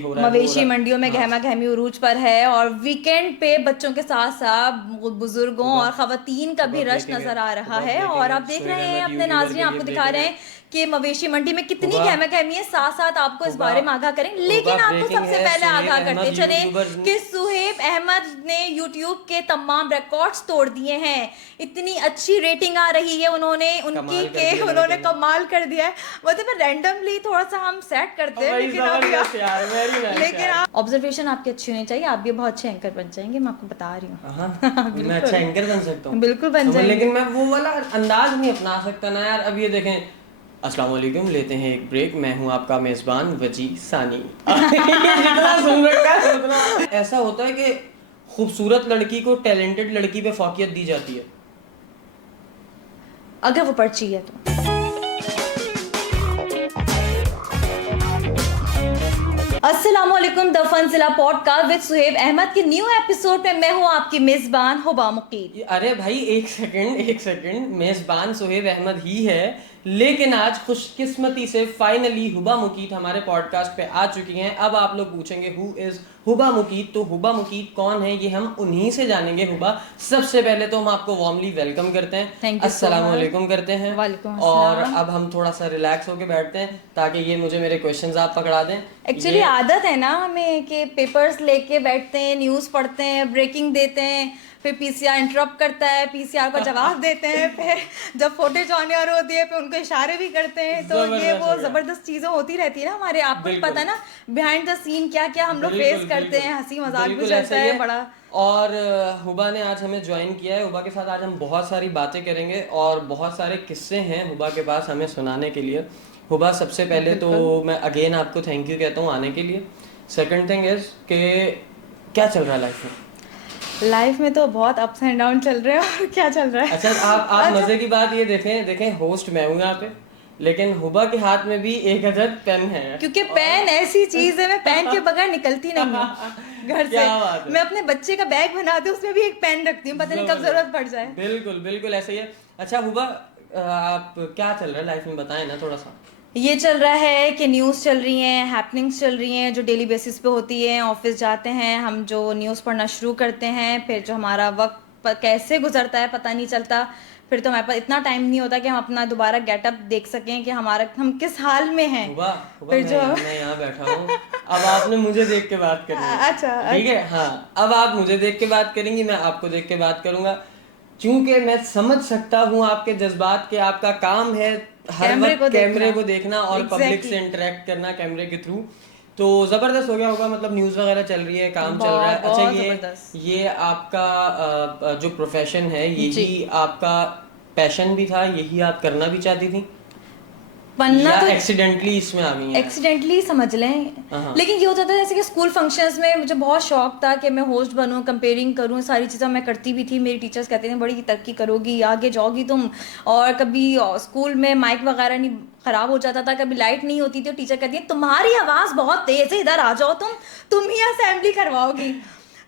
मवेशी मंडियों में हाँ। गहमा गहमी उरूज पर है और वीकेंड पे बच्चों के साथ साथ बुजुर्गों हुबा और खवातीन का हुबा भी अब रश देखेंगे। नजर आ रहा हुबा अब है। और देखेंगे आप देख शोएब रहे हैं अहमद अपने यूट्यूबर नाज़रीन, के लिए आपको दिखा रहे ब्रेकिंग है। हैं कि मवेशी मंडी में कितनी हुबा गहमा गहमी है। साथ साथ आपको इस हुबा बारे में आगाह करेंगे, हुबा लेकिन आपको ब्रेकिंग सबसे है। पहले शोएब आगाह करते अहमद चले यूट्यूबर कि सुहेब अहमद ने यूट्यूब के तमाम रिकॉर्ड्स तोड़ दिए हैं। इतनी अच्छी रेटिंग आ रही है उन्होंने उनकी कमाल कर के दिया उन्होंने लड़के ने। कमाल कर दिया है। मतलब रैंडमली थोड़ा सा हम सेट करते अब हैं, भाई लेकिन अभी जबरदस्त यार, वेरी नाइस लेकिन यार। आप ऑब्जर्वेशन आपकी अच्छी होनी चाहिए। आप भी बहुत अच्छे एंकर बन जाएंगे, मैं आपको बता रही हाँ, हूँ। मैं अच्छा बिल्कुल एंकर बन सकता हूँ। बिल्कुल बन अब जाएंगे। लेकिन मैं वो वाला अंदाज नहीं अपना सकता ना यार। अब ये देखें, अस्सलाम वालेकुम, लेते हैं एक ब्रेक। मैं हूँ आपका मेज़बान वजी सानी। ये जितना सुन रखा है उतना ऐसा होता है कि खूबसूरत लड़की को टैलेंटेड लड़की पे फौकियत दी जाती है। अगर वो पर्ची है तो। अस्सलामुअलैकुम, the Funzilla podcast with Suhaib Ahmad के न्यू एपिसोड में मैं हूँ आपकी मेजबान हुबा मुकीद। अरे भाई एक सेकंड, एक सेकंड। मेज़बान सुहेब अहमद ही है, लेकिन आज खुशकिस्मती से फाइनली हुबा मुकीत हमारे पॉडकास्ट पे आ चुकी हैं। अब आप लोग पूछेंगे हु इज़ हुबा मुकीत, तो हुबा मुकीत कौन है ये हम उन्हीं से जानेंगे। हुबा, सबसे पहले तो हम आपको वार्मली वेलकम करते हैं, थैंक यू सो अस्सलाम मच। वालेकुम करते हैं। वालेकुम और अस्सलाम। अब हम थोड़ा सा रिलैक्स होकर बैठते हैं ताकि ये मुझे मेरे क्वेश्चंस आप पकड़ा दें। एक्चुअली ये आदत है ना हमें कि पेपर्स लेके बैठते हैं, न्यूज़ पढ़ते हैं, ब्रेकिंग देते हैं, फिर पीसीआर इंटरप्ट करता है, पीसीआर का जवाब देते हैं, फिर जब फुटेज ऑन एयर होती है फिर उनको इशारे भी करते हैं। तो ये जबरदस्त वो हो गया। ज़बरदस्त चीज़ें होती रहती है ना हमारे। आपको भी बिल्कुल पता है ना बिहाइंड द सीन क्या क्या हम लोग फेस बिल्कुल करते बिल्कुल हैं, हंसी मजाक भी बिल्कुल ऐसा चलता ही है है। बड़ा। और हुबा ने आज हमें ज्वाइन किया है। हुबा के साथ आज हम बहुत सारी बातें करेंगे और बहुत सारे किस्से हैं हुबा के पास हमें सुनाने के लिए। हुबा, सबसे पहले तो बिल्कुल। मैं अगेन आपको थैंक यू कहता हूँ आने के लिए। सेकंड थिंग इज़ कि क्या चल रहा है लाइफ में? लाइफ में तो बहुत अप्स एंड डाउन चल रहे हैं। और क्या चल रहा है? अच्छा, आप अच्छा, मज़े की बात ये देखें देखें, होस्ट मैं हूँ यहाँ पे, लेकिन हुबा के हाथ में भी एक अदद पेन है। क्योंकि पेन और ऐसी चीज है, मैं पेन के बगैर निकलती नहीं हूँ घर से। क्या बात है। मैं अपने बच्चे का बैग बनाती हूँ, उसमें भी एक पेन रखती हूँ, पता नहीं कब जबरदस्त। जरूरत पड़ जाए। बिल्कुल बिल्कुल ऐसा ही है। अच्छा हुबा, आप क्या चल रहा है लाइफ में बताएं ना थोड़ा सा। ये चल रहा है कि न्यूज़ चल रही हैं, हैपनिंग्स चल रही हैं जो डेली बेसिस पे होती हैं। ऑफिस जाते हैं हम, जो न्यूज़ पढ़ना शुरू करते हैं, फिर जो हमारा वक्त कैसे गुजरता है पता नहीं चलता। फिर तो हमारे पास इतना टाइम नहीं होता कि हम अपना दोबारा गेटअप देख सकें कि हमारा हम किस हाल में हैं। हुबा हुबा, फिर जो मैं यहाँ बैठा हूँ। अब आपने मुझे देख के बात करनी है, अच्छा ठीक है? अच्छा। हाँ, अब आप मुझे देख के बात करेंगी, मैं आपको देख के बात करूंगा। क्योंकि मैं समझ सकता हूँ आपके जज्बात के, आपका काम है हर कैमरे वक्त को कैमरे देखना। को देखना और पब्लिक से एग्जैक्टली। इंटरेक्ट करना कैमरे के थ्रू। तो जबरदस्त हो गया होगा, मतलब न्यूज़ वगैरह चल रही है, काम चल रहा है। बहुत अच्छा, बहुत ये जबरदस्त। ये आपका जो प्रोफेशन है, जी। यही आपका पैशन भी था, यही आप करना भी चाहती थी, बनना या तो एक्सीडेंटली इसमें आ गई हैं? एक्सीडेंटली समझ लें। हाँ। लेकिन ये होता था जैसे कि स्कूल फंक्शंस में मुझे बहुत शौक था कि मैं होस्ट बनूं, कंपेयरिंग करूं, सारी चीज़ें मैं करती भी थी। मेरी टीचर्स कहते थे बड़ी तरक्की करोगी, आगे जाओगी तुम। और कभी स्कूल में माइक वगैरह नहीं ख़राब हो जाता था, कभी लाइट नहीं होती थी, तो टीचर कहती है तुम्हारी आवाज़ बहुत तेज़ है, इधर आ जाओ, तुम ही असेंबली करवाओगी।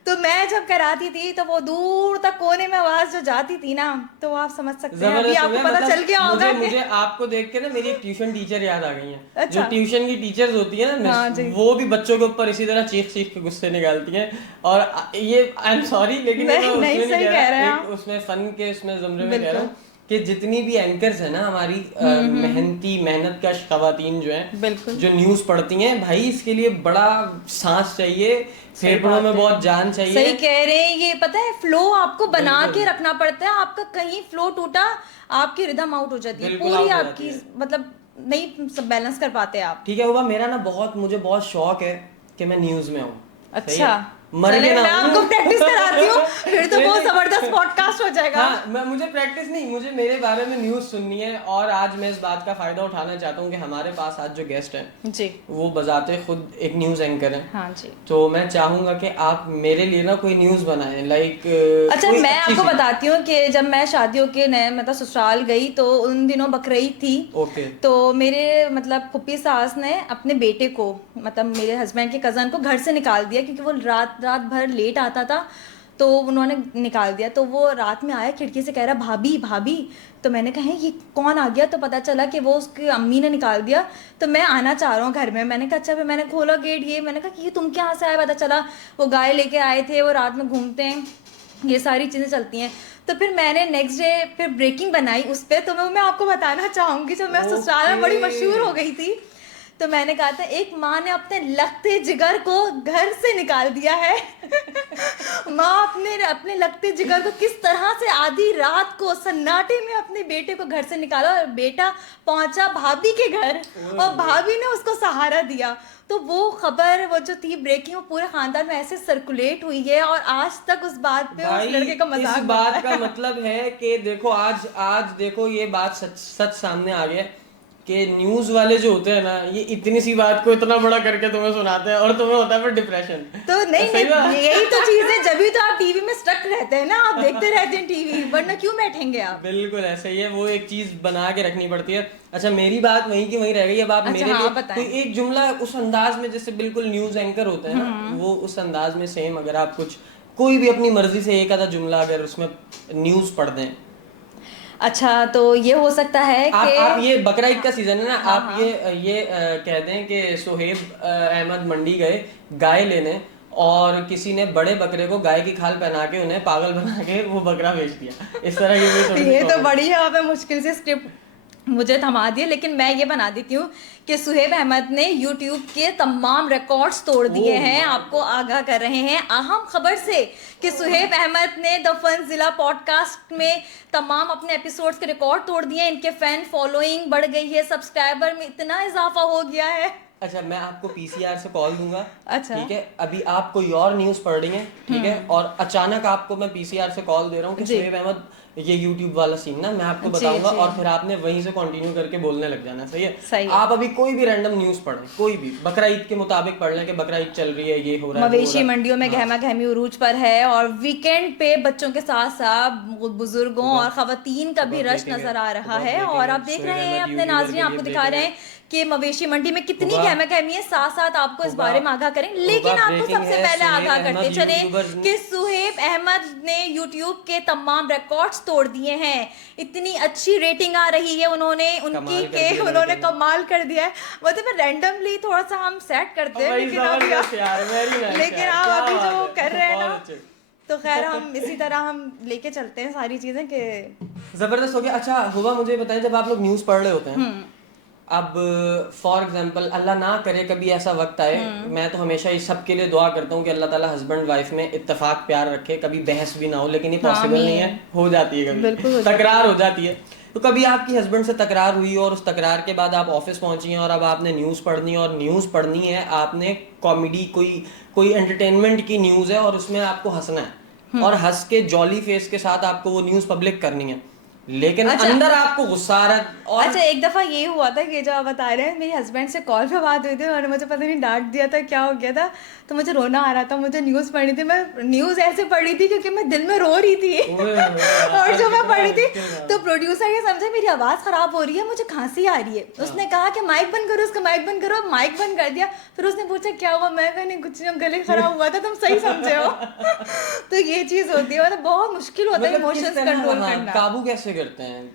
तो मैं जब कराती थी तो वो दूर तक कोने में आवाज़ जो जाती थी ना, तो आप समझ सकते हैं, अभी जबरदस्त हो आपको गया। पता चल मतलब गया होगा मुझे कि मुझे आपको देख के ना मेरी एक ट्यूशन टीचर याद आ गई हैं। जो अच्छा। ट्यूशन की टीचर्स होती है ना मिस, हाँ जी। वो भी बच्चों के ऊपर इसी तरह चीख चीख के गुस्से निकालती हैं। और ये आई एम सॉरी, लेकिन ये मैं नहीं नहीं, उसमें नहीं सही कह कह रहे रहा, हैं एक आप। उसमें फन के उसमें जुमरे में कह रहा बिल्कुल। हूँ कि जितनी भी एंकर्स है ना हमारी, मेहनती मेहनत कश खवातीन जो हैं, बिल्कुल जो न्यूज़ पढ़ती हैं, भाई इसके लिए बड़ा सांस चाहिए, सही फेफड़ों बात में है। बहुत जान सही चाहिए। कह रहे हैं, ये पता है फ्लो आपको बना बिल्कुल के रखना पड़ता है। आपका कहीं फ्लो टूटा, आपकी रिदम आउट हो जाती है बिल्कुल पूरी आउट हो जाती आपकी। है। मतलब नहीं सब बैलेंस कर पाते आप। ठीक है हुआ, मेरा ना बहुत, मुझे बहुत शौक है कि मैं न्यूज़ में हूँ। सही अच्छा, है, मर चले के ना मैं हूँ। आपको प्रैक्टिस कराती हूँ, फिर तो नहीं बहुत नहीं, जबरदस्त पॉडकास्ट हो जाएगा। हाँ, मैं मुझे प्रैक्टिस नहीं, मुझे मेरे बारे में न्यूज़ सुननी है। और आज मैं इस बात का फ़ायदा उठाना चाहता हूँ कि हमारे पास आज जो गेस्ट हैं जी। वो बजाते खुद एक न्यूज़ एंकर हैं। हाँ जी। तो मैं चाहूँगा कि आप मेरे लिए ना कोई न्यूज़ बनाएं, लाइक अच्छा, कोई मैं अच्छी आपको सी। बताती हूँ कि जब मैं शादियों के नए मतलब ससुराल गई तो उन दिनों बकरीद थी। ओके। तो मेरे मतलब फूफी सास ने अपने बेटे को, मतलब मेरे हस्बैंड के कज़न को घर से निकाल दिया क्योंकि वो रात रात भर लेट आता था। तो उन्होंने निकाल दिया। तो वो रात में आया, खिड़की से कह रहा भाभी भाभी। तो मैंने कहा "हैं, ये कौन आ गया?" तो पता चला कि वो उसकी अम्मी ने निकाल दिया। तो मैं आना चाह रहा हूँ घर में, मैंने कहा अच्छा। फिर मैंने खोला गेट, ये मैंने कहा कि ये तुम क्या से आए? पता चला वो गाय लेके आए थे, वो रात में घूमते हैं, ये सारी चीज़ें चलती हैं। तो फिर मैंने नेक्स्ट डे फिर ब्रेकिंग बनाई उस पर, तो मैं आपको बताना चाहूँगी। जब मैं ससुराल में बड़ी मशहूर हो गई थी, तो मैंने कहा था एक माँ ने अपने लगते जिगर को घर से निकाल दिया है। माँ अपने अपने लगते जिगर को किस तरह से आधी रात को सन्नाटे में अपने बेटे को घर से निकाला, और बेटा पहुंचा भाभी के घर, और भाभी ने उसको सहारा दिया। तो वो खबर, वो जो थी ब्रेकिंग, वो पूरे खानदान में ऐसे सर्कुलेट हुई है, और आज तक उस बात पे उस लड़के का मजाक इस बात का मतलब है कि देखो आज आज देखो ये बात सच सच सामने आ गया कि न्यूज वाले जो होते हैं ना, ये इतनी सी बात को इतना बड़ा करके तुम्हें सुनाते हैं और तुम्हें होता है फिर डिप्रेशन। तो नहीं, यही तो चीज है, जब भी तो आप टीवी में स्टक रहते हैं ना, आप देखते रहते हैं टीवी, वरना क्यों बैठेंगे आप? बिल्कुल ऐसे ही है, वो एक चीज बना के रखनी पड़ती है। अच्छा मेरी बात वहीं की वहीं रह गई, अब आप अच्छा, मेरे हाँ, लिए बताएं। कोई एक जुमला उस अंदाज में, जैसे बिल्कुल न्यूज एंकर होते हैं ना, वो उस अंदाज में सेम, अगर आप कुछ कोई भी अपनी मर्जी से एक आधा जुमला अगर उसमें न्यूज पढ़ दें। अच्छा, तो ये हो सकता है कि आप ये बकरा ईद का सीजन है ना, हाँ, आप ये कह दें कि सोहेब अहमद मंडी गए गाय लेने, और किसी ने बड़े बकरे को गाय की खाल पहना के उन्हें पागल बना के वो बकरा बेच दिया, इस तरह की भी थोड़ी ये तो बड़ी है, आपने मुश्किल से स्क्रिप्ट मुझे थमा दिए। लेकिन मैं ये बना देती हूँ कि सुहेब अहमद ने यूट्यूब के तमाम रिकॉर्ड्स तोड़ दिए हैं, आपको आगाह कर रहे हैं अहम खबर से कि सुहेब अहमद ने द फन जिला पॉडकास्ट में तमाम अपने एपिसोड्स के रिकॉर्ड तोड़ दिए हैं। इनके फैन फॉलोइंग बढ़ गई है, सब्सक्राइबर में इतना इजाफा हो गया है। अच्छा मैं आपको पीसीआर से कॉल दूंगा, अच्छा। ठीक है, अभी आप कोई और न्यूज पढ़ रही हैं, ठीक है, और अचानक आपको मैं पीसीआर से कॉल दे रहा हूँ कि जी। सोहेब अहमद ये यूट्यूब वाला सीन ना मैं आपको जी, बताऊंगा, जी। और फिर आपने वहीं से कंटिन्यू करके बोलने लग जाना, सही है? सही है। आप अभी कोई भी रैंडम न्यूज पढ़ें, कोई भी बकरा ईद के मुताबिक पढ़ लें कि बकरा ईद चल रही है, ये हो रहा है, वो हो मवेशी रहा है। मंडियों में हाँ। गहमा गहमी उरूज पर है, और वीकेंड पे बच्चों के साथ साथ बुजुर्गों और खवातीन का भी रश नजर आ रहा है। और आप देख रहे हैं, अपने नाज़रीन आपको दिखा रहे हैं कि मवेशी मंडी में कितनी गहमा गहमी है। साथ साथ आपको इस बारे में आगाह करें, लेकिन आपको सबसे पहले आगाह करते चले कि सुहेब अहमद ने यूट्यूब के तमाम रिकॉर्ड्स तोड़ दिए हैं। इतनी अच्छी रेटिंग आ रही है उन्होंने उनकी के उन्होंने कमाल कर दिया है। मतलब रैंडमली थोड़ा सा हम सेट करते हैं, लेकिन आप अभी जो कर रहे हैं ना, तो खैर हम इसी तरह हम लेके चलते हैं सारी चीजें कि जबरदस्त हो गया। अच्छा हुआ, मुझे बताएं, जब आप लोग न्यूज पढ़ रहे होते हैं, अब फॉर एग्जांपल अल्लाह ना करे कभी ऐसा वक्त आए, मैं तो हमेशा इस सब के लिए दुआ करता हूँ कि अल्लाह ताला हस्बैंड वाइफ में इत्तेफाक प्यार रखे, कभी बहस भी ना हो, लेकिन ये पॉसिबल नहीं है, हो जाती है कभी तकरार हो जाती है। तो कभी आपकी हस्बैंड से तकरार हुई और उस तकरार के बाद आप ऑफिस पहुंची हैं और अब आपने न्यूज़ पढ़नी है, और न्यूज़ पढ़नी है आपने कॉमेडी, कोई एंटरटेनमेंट की न्यूज़ है और उसमें आपको हंसना है, और हंस के जॉली फेस के साथ आपको वो न्यूज़ पब्लिक करनी है, लेकिन अंदर आपको गुस्सा आ रहा है। और अच्छा, एक दफा ये हुआ था कि जो आप बता रहे हैं, मेरे हस्बैंड से कॉल पे बात हुई थी और मुझे पता नहीं डांट दिया था, क्या हो गया था, तो मुझे रोना आ रहा था, मुझे न्यूज़ पढ़नी थी। मैं न्यूज़ ऐसे पढ़ी थी क्योंकि मैं दिल में रो रही थी और जो मैं पढ़ी थी, तो प्रोड्यूसर ये समझा मेरी आवाज़ ख़राब हो रही है, मुझे खांसी आ रही है। उसने कहा कि माइक बंद करो, उसका माइक बंद करो, माइक बंद कर दिया। फिर उसने पूछा क्या हुआ, मैं कहा नहीं कुछ नहीं, गले खराब हुआ था, तुम सही समझे हो। तो ये चीज़ होती है, मतलब बहुत मुश्किल होता है इमोशंस कंट्रोल करना। काबू कैसे करते हैं?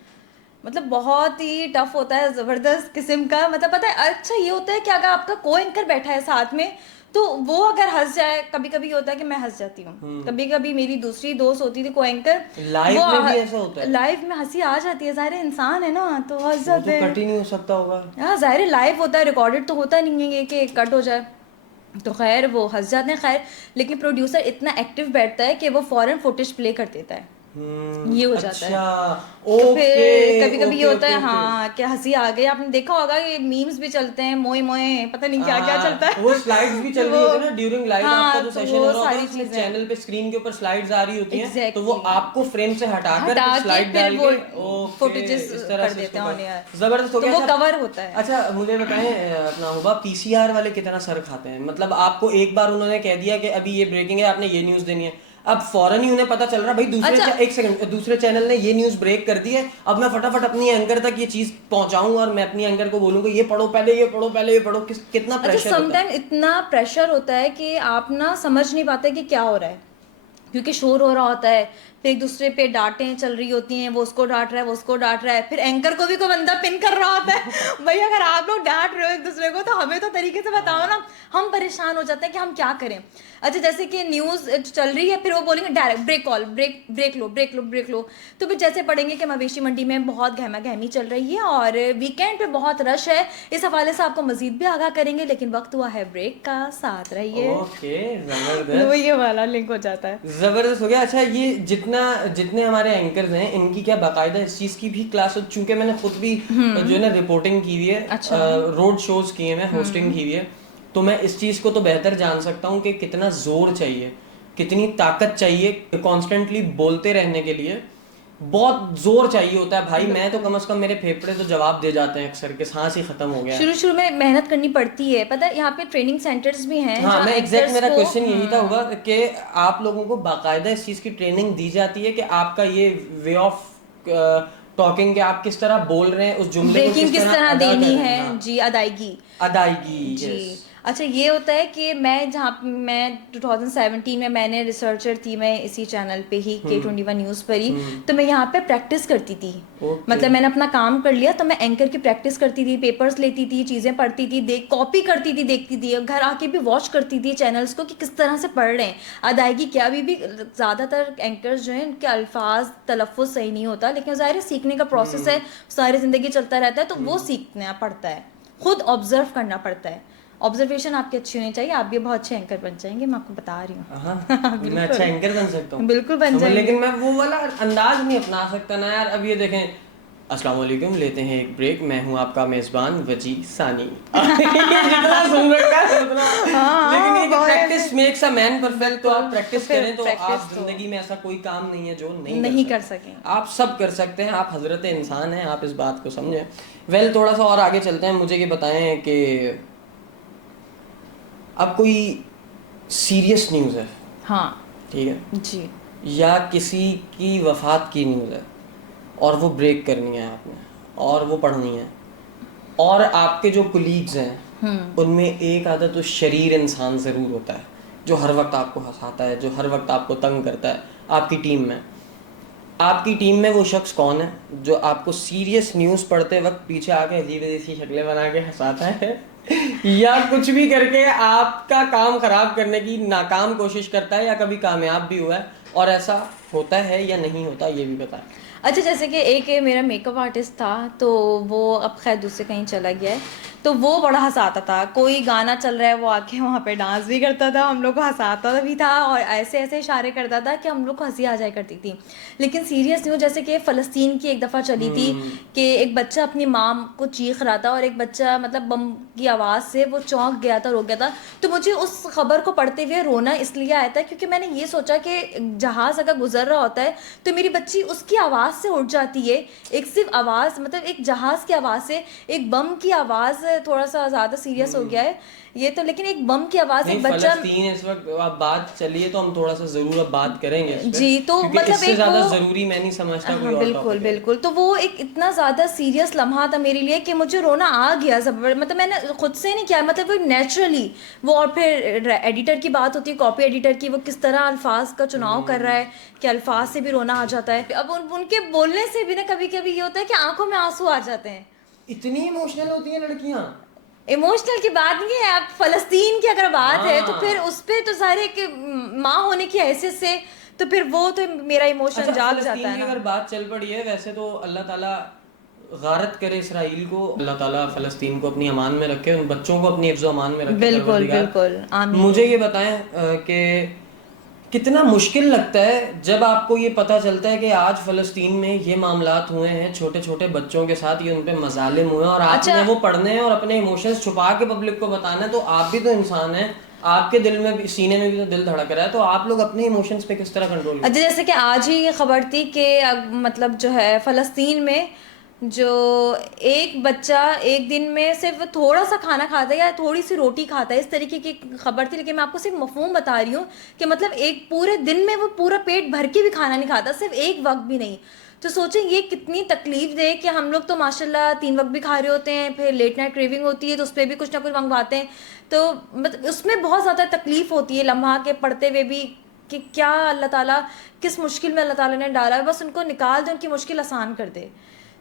मतलब बहुत ही टफ होता है, ज़बरदस्त किस्म का। मतलब पता है, अच्छा ये होता है कि अगर आपका को एंकर बैठा है साथ में, तो वो अगर हंस जाए, कभी कभी होता है कि मैं हंस जाती हूँ, कभी कभी मेरी दूसरी दोस्त होती थी को एंकर, लाइव में भी ऐसा होता है, लाइव में हंसी आ जाती है, ज़ाहिर इंसान है ना, तो हंस जाते हैं। कट ही नहीं हो सकता होगा। हाँ ज़ाहिर लाइव होता है, रिकॉर्डेड तो होता नहीं है कि कट हो जाए, तो खैर वो हंस जाते हैं। खैर लेकिन प्रोड्यूसर इतना एक्टिव बैठता है कि वो फौरन फुटेज प्ले कर देता है, ये हो जाता है। तो फिर कभी कभी ये होता है हाँ कि हंसी आ गई। आपने देखा होगा ये मीम्स भी चलते हैं, मोए मोए पता नहीं क्या क्या चलता है, वो स्लाइड्स भी चल रही होती है ना ड्यूरिंग लाइव, आपका जो तो सेशन वो हो रहा सारी होता है, चीजें चैनल पे स्क्रीन के ऊपर स्लाइड्स आ रही होती हैं, Exactly. तो वो आपको फ्रेम से हटाकर स्लाइड फिर डाल वो के फुटेजेस इस तरह कर से देते हैं यार, जबरदस्त हो तो गया। वो कवर होता है। अच्छा मुझे बताएं अपना हुआ, पीसीआर वाले कितना सर खाते हैं? मतलब आपको एक बार उन्होंने कह दिया कि अभी ये ब्रेकिंग है, आपने ये न्यूज़ देनी है, अब फौरन ही उन्हें पता चल रहा भाई एक सेकंड दूसरे चैनल ने ये न्यूज़ ब्रेक कर दी है, अब मैं फटाफट अपनी एंकर तक ये चीज़ पहुंचाऊं और मैं अपनी एंकर को बोलूंगा ये पढ़ो पहले, ये पढ़ो पहले, ये पढ़ो। कितना प्रेशर होता है? समटाइम इतना प्रेशर होता है कि आप ना समझ नहीं पाते कि क्या हो रहा है। क्योंकि शोर हो रहा होता है, फिर एक दूसरे पे डांटें चल रही होती हैं, वो उसको डांट रहा है, वो उसको डांट रहा है, फिर एंकर को भी कोई बंदा पिन कर रहा होता है। भाई अगर आप लोग डांट रहे हो एक दूसरे को तो हमें तो तरीके से बताओ ना। हम परेशान हो जाते हैं कि हम क्या करें। अच्छा जैसे कि न्यूज़ चल रही है, फिर वो बोलेंगे डायरेक्ट ब्रेक कॉल, ब्रेक लो, ब्रेक लो, ब्रेक लो। तो फिर जैसे पढ़ेंगे कि मवेशी मंडी में बहुत गहमा गहमी चल रही है और वीकेंड पे बहुत रश है, इस हवाले से आपको मजीद भी आगाह करेंगे, लेकिन वक्त हुआ है ब्रेक का, साथ रहिए। ओके, तो जबरदस्त। ये वाला लिंक हो जाता है। जबरदस्त हो गया। अच्छा, ये जितने हमारे एंकर्स हैं, इनकी क्या बाकायदा इस चीज़ की भी क्लास हो? चूंकि मैंने खुद भी जो है ना रिपोर्टिंग की हुई है, अच्छा। रोड शोज किए हैं, होस्टिंग की हुई है, तो मैं इस चीज़ को तो बेहतर जान सकता हूँ कि कितना जोर चाहिए, कितनी ताकत चाहिए कॉन्स्टेंटली बोलते रहने के लिए। बहुत जोर चाहिए होता है भाई। मैं तो कम से कम, मेरे फेफड़े तो जवाब दे जाते हैं अक्सर के, सांस ही खत्म हो गया है। शुरू शुरू में मेहनत करनी पड़ती है, पता है यहाँ पे ट्रेनिंग सेंटर्स भी हैं हाँ, जहाँ मैं एग्जैक्ट, एंकर्स मेरा को क्वेश्चन यही था होगा कि आप लोगों को बाकायदा इस चीज़ की ट्रेनिंग दी जाती है कि आपका ये वे ऑफ टॉकिंग, के आप किस तरह बोल रहे हैं, उस जुमले को ब्रेकिंग किस किस तरह तरह अदा कर देनी रहे है, हैं। हाँ, जी अदायगी। अदायगी, जी। यस। अच्छा ये होता है कि मैं 2017 में मैंने रिसर्चर थी, मैं इसी चैनल पे ही K21 न्यूज़ पर ही, तो मैं यहाँ पे प्रैक्टिस करती थी। ओके। मतलब मैंने अपना काम कर लिया तो मैं एंकर की प्रैक्टिस करती थी, पेपर्स लेती थी, चीज़ें पढ़ती थी, कॉपी करती थी, देखती थी, घर आके भी वॉच करती थी चैनल्स को कि किस तरह से पढ़ रहे हैं, अदायगी क्या। अभी भी ज़्यादातर एंकर्स जो हैं उनके अल्फाज तलफ़ुज़ सही नहीं होता, लेकिन ज़ाहिर है सीखने का प्रोसेस है, सारी ज़िंदगी चलता रहता है, तो वो सीखना पड़ता है, खुद ऑब्जर्व करना पड़ता है। ऑब्जर्वेशन आपकी अच्छी होनी चाहिए, आप भी बहुत अच्छे एंकर बन जाएंगे, मैं आपको बता रही हूँ। हाँ, मैं अच्छा बिल्कुल एंकर बन सकता हूँ। बिल्कुल बन जाएंगे। लेकिन मैं वो वाला अंदाज नहीं अपना सकता ना यार। अब ये देखें, अस्सलाम वालेकुम, लेते हैं एक ब्रेक, मैं हूँ आपका मेज़बान वजी सानी। ये जितना सुन रखा है उतना। लेकिन ये कि practice makes a man perfect, तो आप प्रैक्टिस करें तो आप जिंदगी में ऐसा कोई काम नहीं है जो नहीं कर सकें। आप सब कर सकते हैं, आप हजरत इंसान हैं, आप इस बात को समझें। वेल, थोड़ा सा और आगे चलते हैं। मुझे ये बताएं कि अब कोई सीरियस न्यूज़ है, हाँ ठीक है, जी। या किसी की वफात की न्यूज़ है और वो ब्रेक करनी है आपने, और वो पढ़नी है, और आपके जो कुलीग्स हैं उनमें एक आधा तो शरीर इंसान ज़रूर होता है जो हर वक्त आपको हंसाता है, जो हर वक्त आपको तंग करता है। आपकी टीम में वो शख्स कौन है जो आपको सीरियस न्यूज़ पढ़ते वक्त पीछे आके अजीब अजीब सी शक्लें बना के हंसाता है या कुछ भी करके आपका काम खराब करने की नाकाम कोशिश करता है, या कभी कामयाब भी हुआ है? और ऐसा होता है या नहीं होता, ये भी बताएं। अच्छा जैसे कि एक मेरा मेकअप आर्टिस्ट था, तो वो अब खैर दूसरे कहीं चला गया है, तो वो बड़ा हंसाता था, कोई गाना चल रहा है वो आके वहाँ पे डांस भी करता था, हम लोग को हंसाता भी था और ऐसे ऐसे इशारे करता था कि हम लोग को हंसी आ जाया करती थी। लेकिन सीरियस न्यूज़ जैसे कि फ़लस्तीन की एक दफ़ा चली थी कि एक बच्चा अपनी माँ को चीख रहा था और एक बच्चा मतलब बम की आवाज़ से वो चौंक गया था, रो गया था। तो मुझे उस खबर को पढ़ते हुए रोना इसलिए आया था क्योंकि मैंने ये सोचा कि जहाज़ अगर गुजर रहा होता है तो मेरी बच्ची उसकी आवाज़ से उठ जाती है। एक सिर्फ आवाज़, मतलब एक जहाज़ की आवाज़ से, एक बम की आवाज़ थोड़ा सा ज़्यादा सीरियस हो गया है ये तो, लेकिन एक बम की आवाज़, नहीं, एक बच्चा। फलस्तीन इस वक्त अब बात चलिए तो हम थोड़ा सा जरूर अब बात करेंगे इस पे, जी तो क्योंकि मतलब इससे एक ज्यादा वो, जरूरी मैं नहीं समझता कोई हाँ और बिल्कुल टॉपिक है। बिल्कुल, तो वो एक इतना ज़्यादा सीरियस लम्हा था मेरे लिए कि मुझे रोना आ गया सब, मतलब मैंने खुद से नहीं किया, मतलब वो नेचुरली वो। और फिर एडिटर की बात होती है, कॉपी एडिटर की, वो किस तरह अल्फाज का चुनाव कर रहा है कि अल्फाज से भी रोना आ जाता है। अब उनके बोलने से भी ना कभी कभी ये होता है कि आंखों में आंसू आ जाते हैं। इतनी इमोशनल होती हैं लड़कियां? इमोशनल की बात नहीं है, अब फ़लस्तीन की अगर बात है तो फिर हाँ। उस पर तो सारे कि माँ होने की हैसियत से तो फिर वो तो मेरा इमोशन अच्छा, जाग जाता फलस्तीन है की ना। अगर बात चल पड़ी है, वैसे तो अल्लाह ताला गारत करे इसराइल को, अल्लाह ताला फलस्तीन को अपनी अमान में रखे, उन बच्चों को अपनी हिफ्ज़ अमान में रखे बिल्कुल परवरदिगार। बिल्कुल आमीन। मुझे ये बताएं कि कितना मुश्किल लगता है जब आपको ये पता चलता है कि आज फ़लस्तीन में ये मामलात हुए हैं छोटे छोटे बच्चों के साथ, ये उन पे मजालिम हुए हैं, और अच्छा आपने वो पढ़ने हैं और अपने इमोशंस छुपा के पब्लिक को बताना है। तो आप भी तो इंसान हैं, आपके दिल में भी, सीने में भी तो दिल धड़क रहा है, तो आप लोग अपने इमोशंस पे किस तरह कंट्रोल अच्छा करते जैसे कि आज ही ये खबर थी कि मतलब जो है फ़लस्तीन में जो एक बच्चा एक दिन में सिर्फ थोड़ा सा खाना खाता है या थोड़ी सी रोटी खाता है, इस तरीके की खबर थी। लेकिन मैं आपको सिर्फ मफहूम बता रही हूँ कि मतलब एक पूरे दिन में वो पूरा पेट भर के भी खाना नहीं खाता, सिर्फ एक वक्त भी नहीं। तो सोचें ये कितनी तकलीफ दे कि हम लोग तो माशाल्लाह 3 वक्त भी खा रहे होते हैं, फिर लेट नाइट क्रेविंग होती है तो उस पर भी कुछ ना कुछ मंगवाते हैं, तो मतलब उसमें बहुत ज़्यादा तकलीफ होती है लम्हा के पढ़ते हुए भी कि क्या अल्लाह ताला किस मुश्किल में अल्लाह ताला ने डाला है, बस उनको निकाल दे, उनकी मुश्किल आसान कर दे।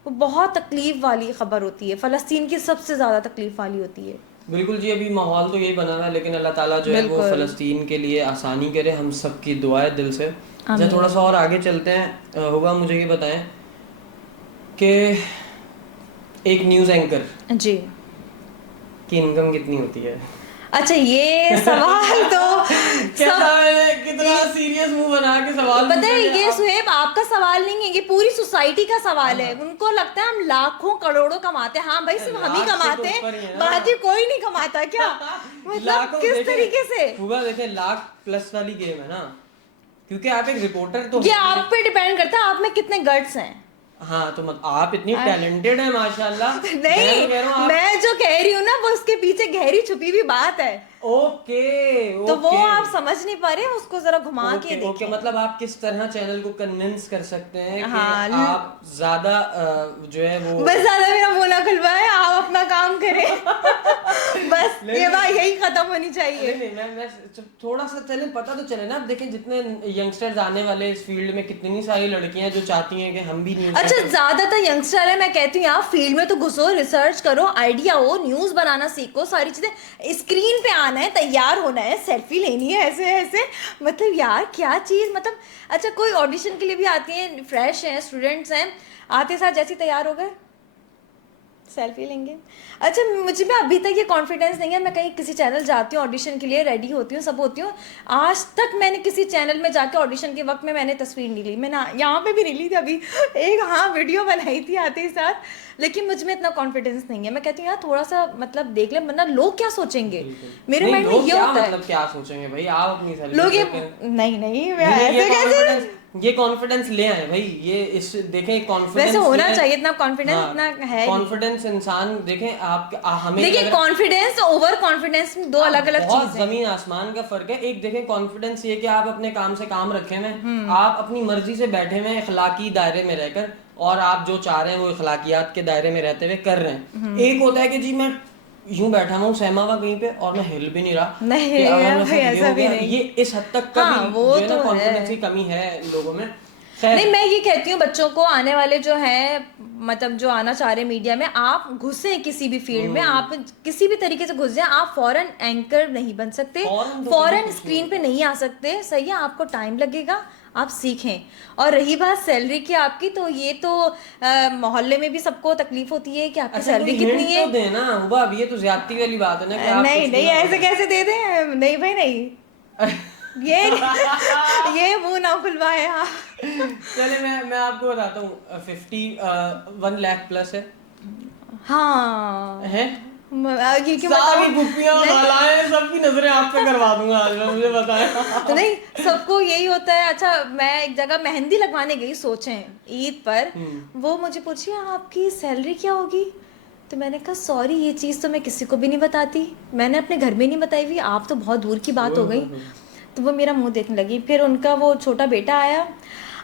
वो बहुत तकलीफ़ वाली ख़बर होती है, फ़लस्तीन की सबसे ज़्यादा तकलीफ़ वाली होती है। बिल्कुल जी, अभी माहौल तो यही बना हुआ है, लेकिन अल्लाह ताला जो है वो बिल्कुल। फ़लस्तीन के लिए आसानी करे, हम सब की दुआएं दिल से। जब आमीन। थोड़ा सा और आगे चलते हैं, हुआ मुझे ये बताएं कि एक न्यूज़ एंकर जी। की इनकम कितनी होती है? अच्छा, ये सवाल तो कैसा मैंने कितना सीरियस मुंह बना के सवाल पता है, पूछा कि ये सुहेब आपका सवाल नहीं है, ये पूरी सोसाइटी का सवाल है। हाँ। उनको लगता है हम लाखों करोड़ों कमाते हैं। हाँ भाई, सिर्फ हम ही लाख से तो कमाते ऊपर ही हैं, है ना। बाकी कोई नहीं कमाता क्या? मतलब लाखों किस देखें, तरीके से? हुआ देखें, लाख प्लस वाली गेम है ना, क्योंकि आप एक रिपोर्टर तो ये हैं। आप पे डिपेंड करता है आप में कितने गट्स हैं। हाँ, तो मत आप इतनी टैलेंटेड है माशाल्लाह। मैं नहीं, तो कह रहा हूँ आप मैं जो कह रही हूँ ना, वो उसके पीछे गहरी छुपी हुई बात है। ओके तो वो ओके आप समझ नहीं पा रहे, उसको जरा घुमा के ओके देखें। ओके, मतलब आप किस तरह चैनल को कन्विंस कर सकते हैं कि हाँ, आप ज्यादा जो है वो बस ज्यादा मेरा मुंह ना खुलवाए, आप अपना काम करें। बस ये बात यही खत्म होनी चाहिए। नहीं नहीं, मैं थोड़ा सा चले, पता तो चले ना। आप देखें जितने यंगस्टर्स आने वाले इस फील्ड में, कितनी सारी लड़कियां जो चाहती हैं कि हम भी न्यूज़ अच्छा, ज्यादातर यंगस्टर है, मैं कहती हूँ आप फील्ड में तो घुसो, रिसर्च करो, आइडिया हो, न्यूज बनाना सीखो, सारी चीजें स्क्रीन पे आना है, तैयार होना है, सेल्फी लेनी है, ऐसे ऐसे। मतलब यार क्या चीज, मतलब अच्छा कोई ऑडिशन के लिए भी आती है, फ्रेश हैं, स्टूडेंट्स हैं, आते साथ जैसे तैयार हो गए सेल्फी लेंगे। अच्छा, मुझे में अभी तक ये कॉन्फिडेंस नहीं है, मैं कहीं किसी चैनल जाती हूँ ऑडिशन के लिए, रेडी होती हूँ, सब होती हूँ, आज तक मैंने किसी चैनल में जाके ऑडिशन के वक्त में मैंने तस्वीर नहीं ली। मैंने यहाँ पे भी नहीं ली थी अभी, एक हाँ वीडियो बनाई थी आते ही साथ, लेकिन मुझ में इतना कॉन्फिडेंस नहीं है। मैं कहती हूँ यार थोड़ा सा मतलब देख ले, वरना लोग क्या सोचेंगे। मेरे नहीं, माइंड में लोग ये क्या होता है, मतलब क्या सोचेंगे भाई, आप अपनी सेल्फी लोग ये लेके नहीं मैं नहीं, ऐसे कैसे, ये कॉन्फिडेंस ले आए भाई, ये इस देखें कॉन्फिडेंस वैसे होना चाहिए, इतना कॉन्फिडेंस इतना है नहीं। कॉन्फिडेंस इंसान देखें आप हमें देखिए, लग रहा- कॉन्फिडेंस ओवर कॉन्फिडेंस में दो अलग अलग बहुत चीजें हैं। जमीन आसमान का फर्क है। एक देखें कॉन्फिडेंस ये कि आप अपने काम से काम रखे हुए हैं, आप अपनी मर्जी से बैठे हुए हैं इखलाकी दायरे में रहकर, और आप जो चाह रहे हैं वो इखलाकियात के दायरे में रहते हुए कर रहे हैं। एक होता है कि जी मैं यूं बैठा हुआ हूँ सहमा हुआ कहीं पे और मैं हिल भी नहीं रहा, नहीं कि अगर यार मैं भाई, ये ऐसा हो भी गया, नहीं। ये इस हद तक का हाँ, भी वो जो है ना तो कॉन्फिडेंस है। की कमी है लोगों में। खैर नहीं, मैं ये कहती हूँ बच्चों को, आने वाले जो है, मतलब जो आना चाह रहे मीडिया में, आप घुसे किसी भी फील्ड में, आप किसी भी तरीके से घुस जाए, आप फौरन एंकर नहीं बन सकते, फौरन तो कभी फौरन कुछ नहीं स्क्रीन पे होता। नहीं आ सकते, सही है, आपको टाइम लगेगा, आप सीखें। और रही बात सैलरी की आपकी, तो ये तो मोहल्ले में भी सबको तकलीफ होती है कि आपकी अच्छा, सैलरी कोई कितनी हिंट है। तो देना हुआ, अब ये तो ज्यादती वाली बात है ना कि आप नहीं कुछ भी नहीं, ना ऐसे बताएं। कैसे दे दें, नहीं भाई नहीं, ये मुंह ना खुलवाए आप। चले मैं आपको बताता हूँ, 51 लाख प्लस हाँ, है ये क्यों सारी बताऊं? फुप्पियां नहीं खालाएं सबकी नजरें आप पे करवा दूंगा आज मैं, मुझे बताएं। नहीं, सबको यही होता है। अच्छा, मैं एक जगह मेहंदी लगवाने गई, सोचें ईद पर, वो मुझे पूछी आपकी सैलरी क्या होगी, तो मैंने कहा सॉरी, ये चीज़ तो मैं किसी को भी नहीं बताती, मैंने अपने घर में नहीं बताई हुई, आप तो बहुत दूर की बात हो गई। तो वो मेरा मुंह देखने लगी। फिर उनका वो छोटा बेटा आया,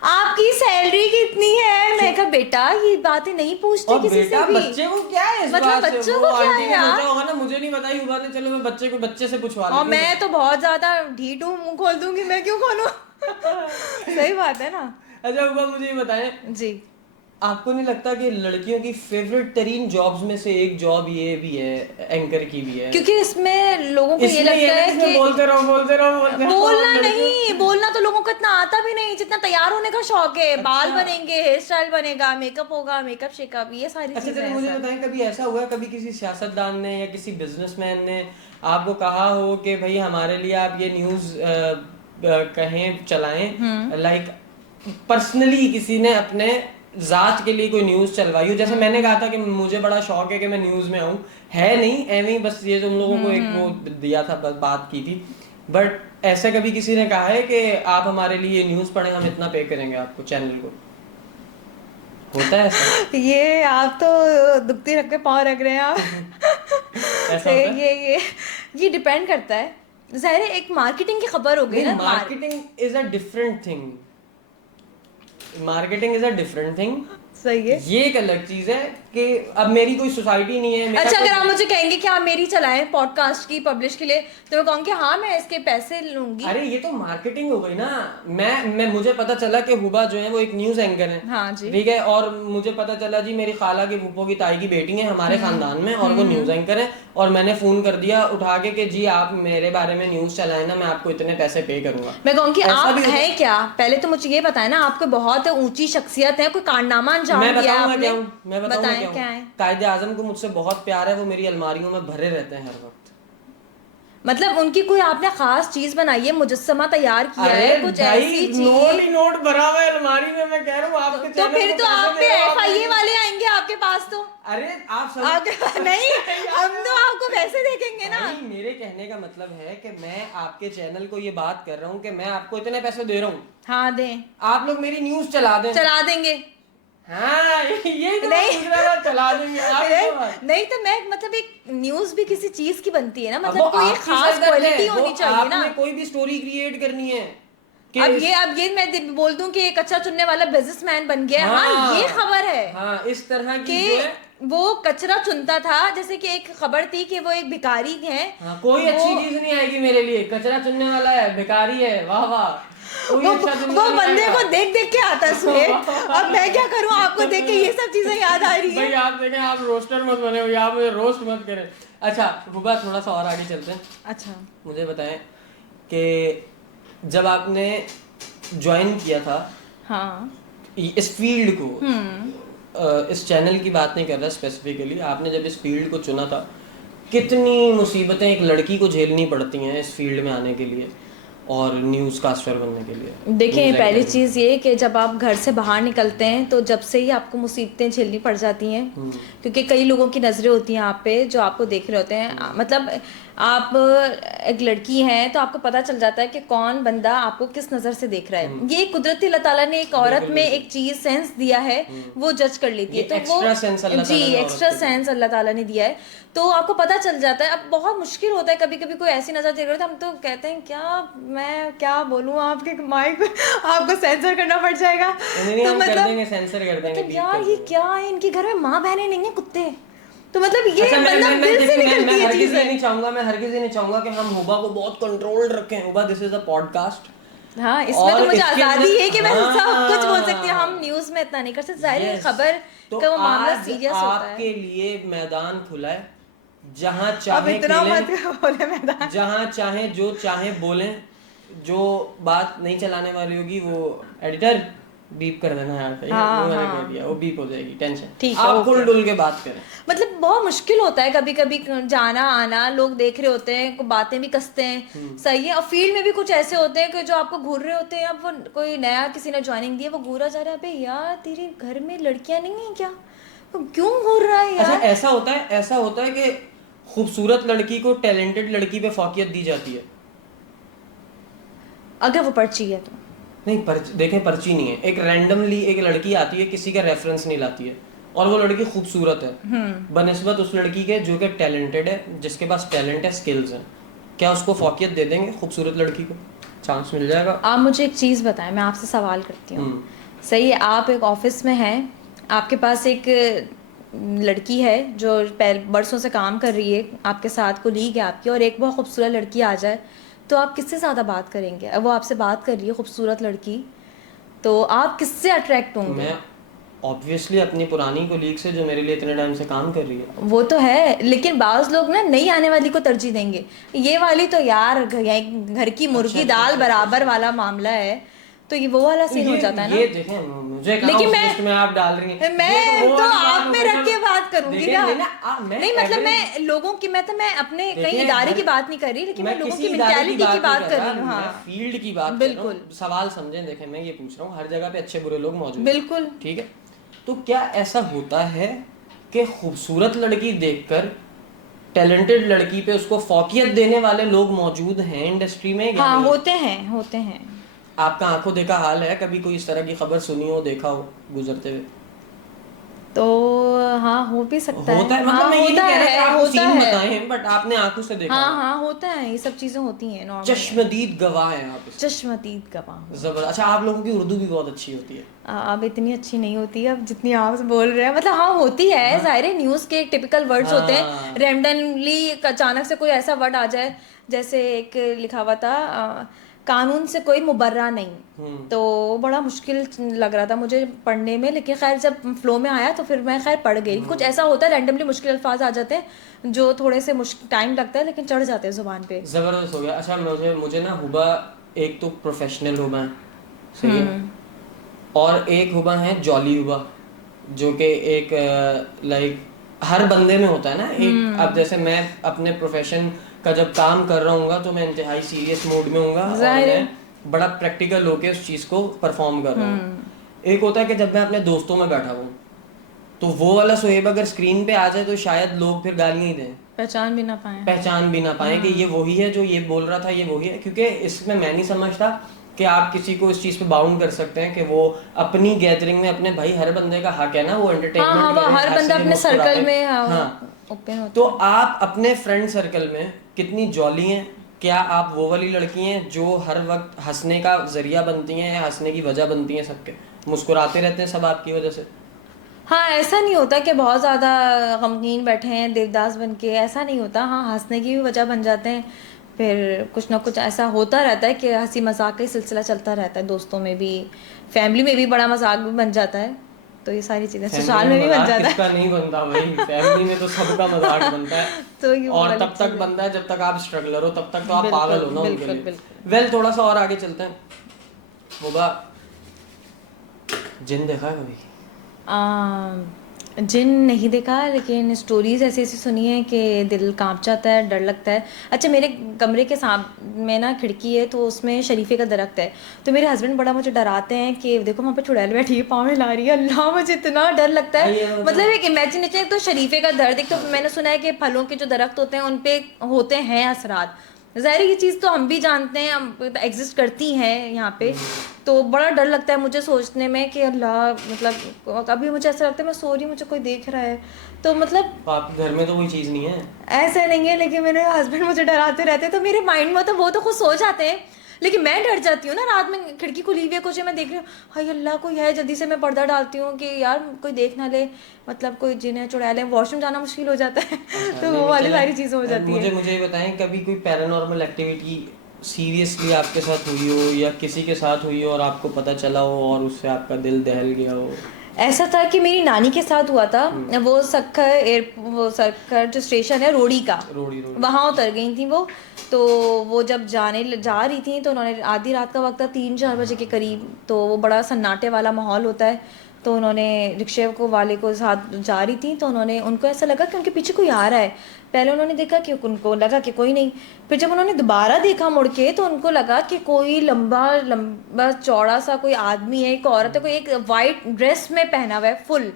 आपकी सैलरी कितनी है? मैं कहा बेटा ये बातें नहीं पूछते और किसी बेटा से भी। बच्चे को क्या है इस मतलब बात से, बच्चों वो को क्या आंटी है ने यार? सोचा होगा ना मुझे नहीं बताई हुआ ने, चलो मैं बच्चे से पूछवा और लेती हूँ। मैं तो बहुत ज्यादा ढीठ हूँ, मुंह खोल दूंगी, मैं क्यों खोलूं? सही बात है ना। अच्छा हुआ, मुझे ये बताएं, जी, आपको नहीं लगता कि लड़कियों की फेवरेट तरीन जॉब्स में से एक जॉब ये भी है, एंकर की भी है? क्योंकि इसमें लोगों को ये इसमें लगता है इसमें कि बोलते रहो बोलना लड़कियों- नहीं, बोलना तो लोगों को इतना आता भी नहीं जितना तैयार होने का शौक है। बाल अच्छा। बनेंगे, हेयर स्टाइल बनेगा, मेकअप होगा, मेकअप शेकअप, ये सारी अच्छा चीजें चलिए हैं मुझे सर। बताएं, कभी ऐसा हुआ कभी किसी सियासतदान ने या किसी बिजनेसमैन ने आपको कहा हो कि भाई हमारे लिए आप ये न्यूज़ कहें चलाएं, लाइक पर्सनली किसी ने अपने जात के लिए कोई न्यूज़ चलवाई हो? जैसे मैंने कहा था कि मुझे बड़ा शौक है कि मैं न्यूज़ में आऊँ, है नहीं एवं ही, बस ये तुम लोगों को एक वो दिया था, बस बात की थी। बट ऐसा कभी किसी ने कहा है कि आप हमारे लिए न्यूज़ पढ़ें, हम इतना पे करेंगे आपको चैनल को? होता है ऐसा? ये आप तो दुखती रख के पाँव रख रहे हैं आप। ऐसा होता है? ये डिपेंड करता है, ज़ाहिर है एक मार्केटिंग की खबर हो गई ना। Marketing is a different thing, marketing is a different thing. सही है। ये एक अलग चीज है कि अब मेरी कोई सोसाइटी नहीं है, मेरा अच्छा, कोई- अगर आप मुझे कहेंगे कि आप मेरी चलाएं पॉडकास्ट की पब्लिश के लिए, तो मैं कहूँगी हाँ मैं इसके पैसे लूंगी। अरे ये तो मार्केटिंग हो गई ना। मैं मुझे पता चला कि हुबा जो है वो एक न्यूज एंकर है, हाँ जी। ठीक है, और मुझे पता चला जी मेरी खाला की फूफो की ताई की बेटी है हमारे खानदान में, और वो न्यूज एंकर है, और मैंने फोन कर दिया उठा के कि जी आप मेरे बारे में न्यूज चलाए ना, मैं आपको इतने पैसे पे करूंगा। मैं कहूँगी ऐसा आप भी होता हैं क्या, पहले तो मुझे ये बताएं ना, आपको बहुत ऊंची शख्सियत है, कोई कारनामा अंजाम मैं दिया बताऊंगा आपने? क्या हूँ, मैं बताऊंगा बताएं क्या क्या हूँ। है। कायदे आजम को मुझसे बहुत प्यार है, वो मेरी अलमारियों में भरे रहते हैं हर वक्त। मतलब उनकी कोई आपने खास चीज बनाई है, मुजस्समा तैयार किया है, अरे कुछ भाई ऐसी नोट चीज? ही नोट भरा हुआ है अलमारी में, मैं कह रहा हूँ आपके तो चैनल फिर को तो पैसे आप दे पे रहा हूँ, FIA वाले आएंगे आपके पास तो। अरे आप सब नहीं, हम तो आपको वैसे देखेंगे ना। भाई मेरे कहने का मतलब है कि मैं आपके चैनल को ये बात कर रहा हूँ कि मैं आपको इतने पैसे दे रहा हूँ, हाँ दें, आप लोग मेरी न्यूज चला दें। चला देंगे। हाँ यही तो मैं नहीं। पूछ रहा था, चला देंगे आप नहीं, तो बात। नहीं तो मैं मतलब एक न्यूज भी किसी चीज की बनती है ना, अब मतलब वो कोई एक आपकी खास सरदर्द है, क्वालिटी वो होनी चाहिए ना। आपने कोई भी स्टोरी क्रिएट करनी है कि अब ये मैं बोल दूं कि एक अच्छा चुनने वाला बिजनेसमैन बन गया है। हाँ ये खबर है हाँ इस तरह की कि जो है, वो कचरा चुनता था, जैसे कि एक खबर थी कि वो एक भिखारी है। हाँ, कोई वो अच्छी चीज नहीं आएगी मेरे लिए, कचरा चुनने वाला है, भिखारी है, वाह वाह, कोई अच्छा चुनने वो नहीं बंदे आएगा। को देख देख के आता है सुहेल। अब मैं क्या करूं, आपको देख के ये सब चीजें याद आ रही है। भाई आप देखें, आप रोस्टर मत बने हुए, आप मुझे रोस्ट मत करें। अच्छा हुबा थोड़ा सा और आगे चलते हैं। अच्छा, मुझे बताएं कि जब आपने ज्वाइन किया था हाँ। इस फील्ड को, इस चैनल की बात नहीं कर रहा स्पेसिफिकली, आपने जब इस फील्ड को चुना था, कितनी मुसीबतें एक लड़की को झेलनी पड़ती हैं इस फील्ड में आने के लिए और न्यूज़ कास्टर बनने के लिए? देखिए न्यूज़ पहली एंकर चीज़ ये कि जब आप घर से बाहर निकलते हैं तो जब से ही आपको मुसीबतें झेलनी पड़ जाती हैं, क्योंकि कई लोगों की नज़रें होती हैं आप पे जो आपको देख रहे होते हैं। मतलब आप एक लड़की हैं तो आपको पता चल जाता है कि कौन बंदा आपको किस नज़र से देख रहा है। ये कुदरती अल्लाह ताला ने एक औरत में एक चीज़ सेंस दिया है, वो जज कर लेती है। ये तो वो extra sense अल्लाह जी ताला ने औरत एक्स्ट्रा को दिया। सेंस अल्लाह ताला ने दिया है, तो आपको पता चल जाता है। अब बहुत मुश्किल होता है कभी कभी कोई ऐसी नज़र देख रहे हो तो हम तो कहते हैं क्या मैं क्या बोलूँ, आपके माइक आपको सेंसर करना पड़ जाएगा। नहीं, तो हम कर मतलब देंगे, सेंसर कर देंगे, मतलब बीप यार कर ये देंगे। क्या है, इनके घर में माँ बहनें नहीं है कुत्ते, तो मतलब ये अच्छा मतलब दिल से देखिए, निकलती मैं है हरगिज़ चीज़ ये है। नहीं चाहूंगा, मैं हरगिज़ ये नहीं चाहूंगा कि हम हुबा को बहुत कंट्रोल्ड रखें। हुबा दिस इज अ पॉडकास्ट, हाँ इसमें और तो मुझे इसके आज़ादी अंदर- है कि मैं सब कुछ बोल सकती हूँ। हाँ। हम न्यूज़ में इतना नहीं कर सकते, जाहिर है Yes. खबर तो का वो मामला आज सीरियस होता है। आपके लिए मैदान खुला है, जहां अब चाहे इतना मत खेलें, बोले मैदान। जहां चाहे जो चाहे बोलें, जो बात नहीं चलाने वाली होगी वो एडिटर बीप कर देना है, वो हाँ मैंने हाँ कह दिया, वो बीप हो जाएगी, टेंशन। ठीक है, आप ओके। खुल डुल के बात करें। मतलब बहुत मुश्किल होता है कभी कभी जाना आना, लोग देख रहे होते हैं, को बातें भी कसते हैं, सही है। और फील्ड में भी कुछ ऐसे होते हैं कि जो आपको घूर रहे होते हैं। अब वो कोई नया किसी ने ज्वाइनिंग दी है, वो घूरा जा रहा है, अबे यार तेरे घर में लड़कियां नहीं है क्या, तो क्यों घूर रहा है अच्छा यार। ऐसा होता है कि खूबसूरत लड़की को टैलेंटेड लड़की पे फौकियत दी जाती है। अगर वो पर्ची है तो नहीं देखें, पर्ची नहीं है, एक रैंडमली एक लड़की आती है, किसी का रेफरेंस नहीं लाती है, और वो लड़की खूबसूरत है बनिस्बत उस लड़की के जो कि टैलेंटेड है, जिसके पास टैलेंट है, स्किल्स हैं, क्या उसको फौकियत दे देंगे? खूबसूरत लड़की को चांस मिल जाएगा। आप मुझे एक चीज़ बताएं, मैं आपसे सवाल करती हूँ। सही है, आप एक ऑफिस में हैं, आपके पास एक लड़की है जो बरसों से काम कर रही है आपके साथ, कोलीग है आपकी, और एक बहुत खूबसूरत लड़की आ जाए, तो आप किससे ज़्यादा बात करेंगे? अब वो आपसे बात कर रही है खूबसूरत लड़की, तो आप किससे अट्रैक्ट होंगे? मैं ऑब्वियसली अपनी पुरानी कोलीग से जो मेरे लिए इतने टाइम से काम कर रही है। वो तो है, लेकिन बाज़ लोग ना नई आने वाली को तरजीह देंगे। ये वाली तो यार घर की मुर्गी दाल बराबर वाला मामला है, तो ये वो वाला सीन हो जाता है ना। ये देखें, मुझे कहाँ लेकिन उस मैं- लिस्ट में आप डाल रही हैं, मैं ये वो तो वाली बात आप हो में गई रख ना। के बात करूंगी देखें, ना। मैं नहीं मतलब average- मैं लोगों की, मैं अपने कहीं देखिए, इदारे की बात नहीं कर रही, लेकिन मैं लोगों किसी की इदारे मेंटालिटी की बात कर रही हूँ। मैं हाँ फील्ड की बात कर रहा बिल्कुल हूँ। सवाल समझें, देखें मैं ये पूछ रहा हूँ, हर जगह पे अच्छे बुरे लोग मौजूद हैं, बिल्कुल। ठीक है, तो क्या ऐसा होता है कि खूबसूरत लड़की देखकर टैलेंटेड लड़की पे उसको फौकियत देने वाले लोग मौजूद हैं इंडस्ट्री में या हाँ नहीं? होते हैं। आपका आंखों देखा हाल है, कभी कोई इस तरह की खबर सुनी हो, देखा हो गुजरते हुए? तो हाँ हो भी सकता है। होता है, मतलब हाँ मैं ये नहीं होता कह रहा कि है, आपको होता सीन है। बताएं, बट आपने आंखों से देखा हाँ होगा। हाँ होता है, ये सब चीजें होती हैं, नॉर्मल है। चश्मदीद गवाह हैं आप इसके। चश्मदीद गवाह हूँ। जबरदस्त। अच्छा, आप लोगों की उर्दू भी बहुत अच्छी होती है। अब इतनी अच्छी नहीं होती अब जितनी आप बोल रहे हैं, मतलब हाँ होती है, हाँ जाहिर है न्यूज़ के टिपिकल वर्ड्स होते हैं, हाँ। रैंडमली अचानक से कोई ऐसा वर्ड आ जाए, जैसे एक लिखा हुआ था कानून से कोई मुबर्रा नहीं। हम्म। तो बड़ा मुश्किल लग रहा था मुझे पढ़ने में, लेकिन खैर जब फ्लो में आया तो फिर मैं खैर पढ़ गई। कुछ ऐसा होता है रैंडमली मुश्किल अल्फाज आ जाते हैं जो थोड़े से मुश्किल टाइम लगता है, लेकिन चढ़ जाते हैं जुबान पे। जबरदस्त हो गया। अच्छा, मुझे मुझे ना हुबा, एक तो प्रोफेशनल हुबा है, सही है, हम्म और एक हुबा है जॉली हुबा, जो कि एक लाइक हर बंदे में होता है ना एक। अब जैसे मैं अपने प्रोफेशन का जब काम कर रहा हूँ तो मैं इंतहाई सीरियस मूड में हूँ और जाहिर मैं है। बड़ा प्रैक्टिकल होके उस चीज़ को परफॉर्म कर रहा हूँ। हम्म। एक होता है कि जब मैं अपने दोस्तों में बैठा हूँ, तो वो वाला सोहेब अगर स्क्रीन पे आ जाए तो शायद लोग फिर गाली नहीं दें, पहचान भी ना पाए। पहचान भी ना पाए कि ये वही है जो ये बोल रहा था, ये वही है। क्योंकि इसमें मैं नहीं समझता कि आप किसी को इस चीज़ पे बाउंड कर सकते हैं कि वो अपनी गैदरिंग में, अपने भाई हर बंदे का हक है ना वो हाँ हाँ, एंटरटेनमेंट वो करे, हर बंदा हंसे अपने सर्कल मुस्कुराए। में हाँ, ओपन तो होता है। आप अपने फ्रेंड सर्कल में कितनी जॉली हैं? क्या आप वो वाली लड़की हैं जो हर वक्त हंसने का जरिया बनती हैं या हंसने की वजह बनती हैं सबके, मुस्कुराते रहते हैं सब आपकी वजह से? हाँ ऐसा नहीं होता कि बहुत ज़्यादा गमगीन बैठे हैं देवदास बन के, ऐसा नहीं होता। हाँ हंसने की भी वजह बन जाते हैं, फिर कुछ ना कुछ ऐसा होता रहता है कि हंसी मजाक का ही सिलसिला चलता रहता है, दोस्तों में भी, फैमिली में भी बड़ा मजाक भी बन जाता है। तो ये सारी चीज़ें फैमिली ससुराल में में भी बन मजाक जाता किसका है। नहीं बनता भाई, फैमिली में तो सबका मजाक बनता है। तो ये वो और वाली तब तक चीज़ है। बनता है जब तक आप स्ट्रगलर हो, तब तक तो आप पागल बिल्कुल हो ना उनके बिल्कुल लिए। बिल्कुल। वेल, थोड़ा सा और आगे चलते हैं। होगा, जिन देखा है कभी? जिन नहीं देखा, लेकिन स्टोरीज ऐसी ऐसी सुनी है कि दिल कांप जाता है, डर लगता है। अच्छा मेरे कमरे के सामने ना खिड़की है, तो उसमें शरीफे का दरख्त है। तो मेरे हस्बैंड बड़ा मुझे डराते हैं कि देखो वहाँ पे चुड़ैल बैठी है, पाँव हिला रही है, अल्लाह मुझे इतना डर लगता है। ये तो मतलब मतलब, एक इमेजिनेशन, एक तो शरीफे का दर्द, एक तो मैंने सुना है कि फलों के जो दरख्त होते हैं उन पे होते हैं असरात। ज़ाहिर है ये चीज़ तो हम भी जानते हैं, हम एग्जिस्ट करती हैं यहाँ पे। तो बड़ा डर लगता है मुझे सोचने में कि अल्लाह, मतलब कभी मुझे ऐसा लगता है मैं सो रही हूँ, मुझे कोई देख रहा है। तो मतलब तो आपके घर में तो कोई चीज नहीं है? ऐसा नहीं है, लेकिन मेरे हस्बैंड मुझे डराते रहते हैं, तो मेरे माइंड में तो वो तो खुद सो जाते हैं, लेकिन मैं डर जाती हूँ ना। रात में खिड़की खुली हुई है, कुछ है, मैं देख रही हूँ, हाय अल्लाह कोई है, जल्दी से मैं पर्दा डालती हूँ कि यार कोई देख ना ले, मतलब कोई जिन है चुड़ैल है, वॉशरूम जाना मुश्किल हो जाता है। अच्छा, तो नहीं वो नहीं वाली चले। सारी चीज़ें हो जाती मुझे है। मुझे ये बताएं, कभी कोई पैरानॉर्मल एक्टिविटी सीरियसली आपके साथ हुई हो या किसी के साथ हुई हो और आपको पता चला हो और उससे आपका दिल दहल गया हो? ऐसा था कि मेरी नानी के साथ हुआ था। वो सक्खर जो स्टेशन है रोड़ी का, रोड़ी रोड़ी। वहाँ उतर गई थी वो। तो वो जब जा रही थी, तो उन्होंने, आधी रात का वक्त था, 3-4 बजे के करीब, तो वो बड़ा सन्नाटे वाला माहौल होता है। तो उन्होंने रिक्शे को वाले को साथ जा रही थी, तो उन्होंने, उनको ऐसा लगा कि उनके पीछे कोई आ रहा है। पहले उन्होंने देखा कि उनको लगा कि कोई नहीं, फिर जब उन्होंने दोबारा देखा मुड़ के, तो उनको लगा कि कोई लंबा लंबा चौड़ा सा कोई आदमी है, एक औरत है, कोई एक वाइट ड्रेस में पहना हुआ है फुल।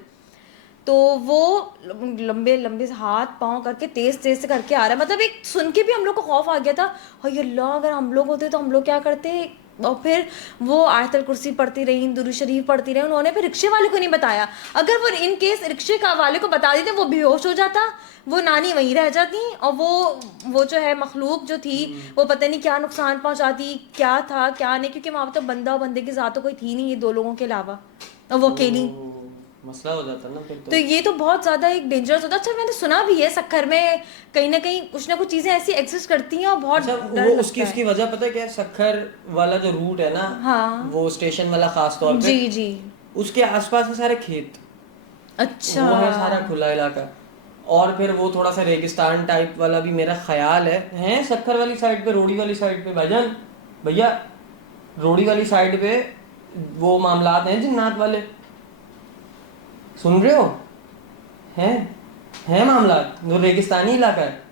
तो वो लंबे लंबे से हाथ पाँव करके तेज तेज से करके आ रहा है, मतलब एक सुन के भी हम लोग को खौफ आ गया था, हाय अल्लाह अगर हम लोग होते तो हम लोग क्या करते। और फिर वो आयतल कुर्सी पढ़ती रही, दुरूद शरीफ पढ़ती रही, उन्होंने फिर रिक्शे वाले को नहीं बताया। अगर वो इन केस रिक्शे का वाले को बता देते, वो बेहोश हो जाता, वो नानी वहीं रह जाती, और वो जो है मखलूक जो थी, वो पता नहीं क्या नुकसान पहुंचाती, क्या था क्या नहीं, क्योंकि वहाँ पर तो बंदा और बंदे की ज़ात तो कोई थी नहीं, ये दो लोगों के अलावा, और वो अकेली। मसला हो जाता ना फिर तो ये तो बहुत ज़्यादा एक डेंजरस होता है। अच्छा मैंने सुना भी है सक्खर में कहीं ना कुछ चीज़ें ऐसी एग्जिस्ट करती हैं, और बहुत अच्छा, डर वो उसकी लगता है। उसकी वजह पता है क्या है? सक्खर वाला जो रूट है ना, हाँ वो स्टेशन वाला खास तौर पे, जी जी। उसके आसपास है सारे खेत, अच्छा वो है सारा खुला इलाका। और फिर वो थोड़ा सा रेगिस्तान टाइप वाला भी मेरा ख्याल है सक्खर वाली साइड पे, रोड़ी वाली साइड पे भाईजान, भैया, रोड़ी वाली साइड पे वो मामलात हैं जिन्नात वाले, सुन रहे हो? हैं मामलात, जो रेगिस्तानी इलाका है।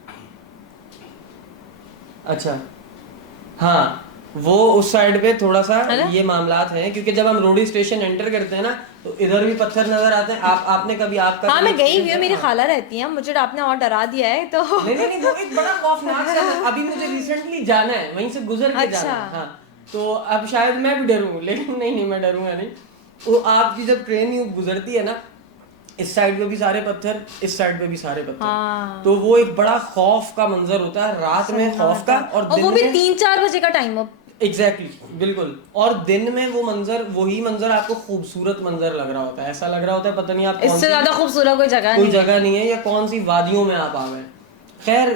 अच्छा, हाँ, वो उस साइड पे थोड़ा सा है ना। ये मामलात हैं, क्योंकि जब हम रोडी स्टेशन एंटर करते हैं ना, तो इधर भी पत्थर नजर आते हैं। आपने कभी आपका हाँ कोई मैं गई हुई experience हूँ, है? मेरी हाँ। खाला रहती है, मुझे आपने और डरा दिया है तो। नहीं नहीं नहीं, वो एक बड़ा खौफनाक सा है। अभी मुझे रिसेंटली जाना है, वहीं से गुजर के जाना अच्छा है। हाँ, तो अब शायद मैं भी डरूं, लेकिन नहीं नहीं, मैं डरूंगा नहीं। वो आपकी जब ट्रेन यूं गुजरती है ना, इस साइड पे भी सारे पत्थर, इस साइड पे भी सारे पत्थर। हाँ। तो वो एक बड़ा खौफ का मंजर होता है, रात में खौफ का, और वो दिन भी में 3-4 बजे का टाइम हो। एग्जैक्टली बिल्कुल। और दिन में वो मंजर, वही मंजर आपको खूबसूरत मंजर लग रहा होता है, ऐसा लग रहा होता है पता नहीं आप कौन इससे सी ज्यादा खूबसूरत कोई जगह कोई नहीं जगह नहीं है, या कौन सी वादियों में आप आ गए। खैर,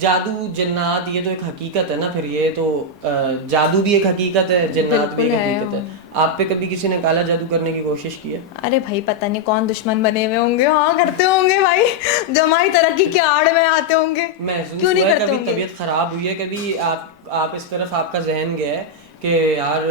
जादू जिन्नात ये तो एक हकीकत है ना, फिर ये तो जादू भी एक हकीकत है, जिन्नात भी बिल्कुल एक है। हकीकत है। आप पे कभी किसी ने काला जादू करने की कोशिश की है? अरे भाई पता नहीं कौन दुश्मन बने हुए होंगे, हाँ करते होंगे भाई, जो हमारी तरक्की के आड़ में आते होंगे। महसूस क्यों नहीं हुआ है करते कभी होंगे? तबीयत खराब हुई है कभी, आप इस तरफ आपका जहन गया है कि यार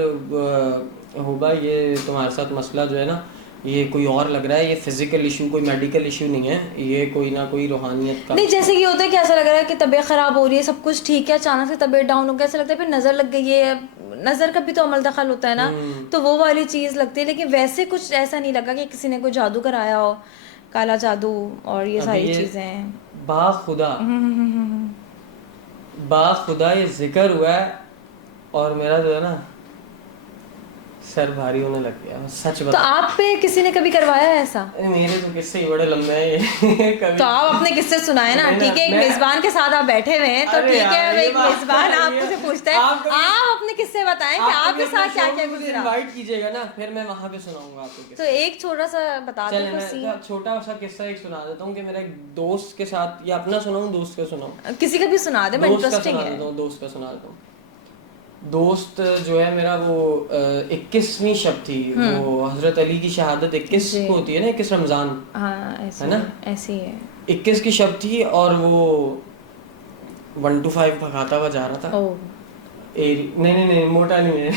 होगा ये तुम्हारे साथ मसला जो है ना, ये कोई और लग रहा है, ये फिजिकल इशू कोई मेडिकल इशू नहीं है, ये कोई ना कोई रूहानियत का। नहीं, जैसे कि होता है कि ऐसा लग रहा है कि तबीयत खराब हो रही है, सब कुछ ठीक है, अचानक से तबीयत डाउन हो गया, ऐसा लगता है फिर नजर लग गई है, नजर का भी तो अमल दखल होता है ना, तो वो वाली चीज लगती है। लेकिन वैसे कुछ ऐसा नहीं लगा कि किसी ने कोई जादू कराया हो, काला जादू और ये अभी सारी ये चीजें। बाखुदा बाखुदा ये जिक्र हुआ है, और मेरा जो है ना सर भारी होने लग गया, सच तो बता। आप पे किसी ने कभी करवाया है ऐसा? मेरे तो किस्से ही बड़े लंबे हैं ये कभी तो आप अपने किस्से सुनाए ना, ठीक है, एक मेजबान के साथ आप बैठे हुए हैं, तो अरे ठीक है, यार, अब ये एक बात- मेजबान ये- आपको से पूछता है, आप कभी- आप अपने किस्से बताएं कि आप आपके साथ क्या क्या गुजरा। इनवाइट कीजिएगा ना, फिर मैं वहां पे सुनाऊंगा आपको तो किस्से। एक छोटा सा बता दो चले कुछ मैं सीन, छोटा सा किस्सा एक सुना देता हूँ कि मेरा एक दोस्त के साथ, या अपना सुनाऊँ दोस्त का सुनाऊँ? किसी का भी सुना दे, मैं दोस्त का इंटरेस्टिंग सुना है। देता हूँ, दोस्त का सुना देता हूँ। दोस्त जो है मेरा, वो 21वीं शब थी, वो हजरत अली की शहादत 21 जी। को होती है ना, 21 रमजान, हाँ ऐसे है ना? ऐसे ही है। 21 की शब थी, और वो 1 to 5 भगाता हुआ जा रहा था। ओ नहीं नहीं नहीं, मोटा नहीं है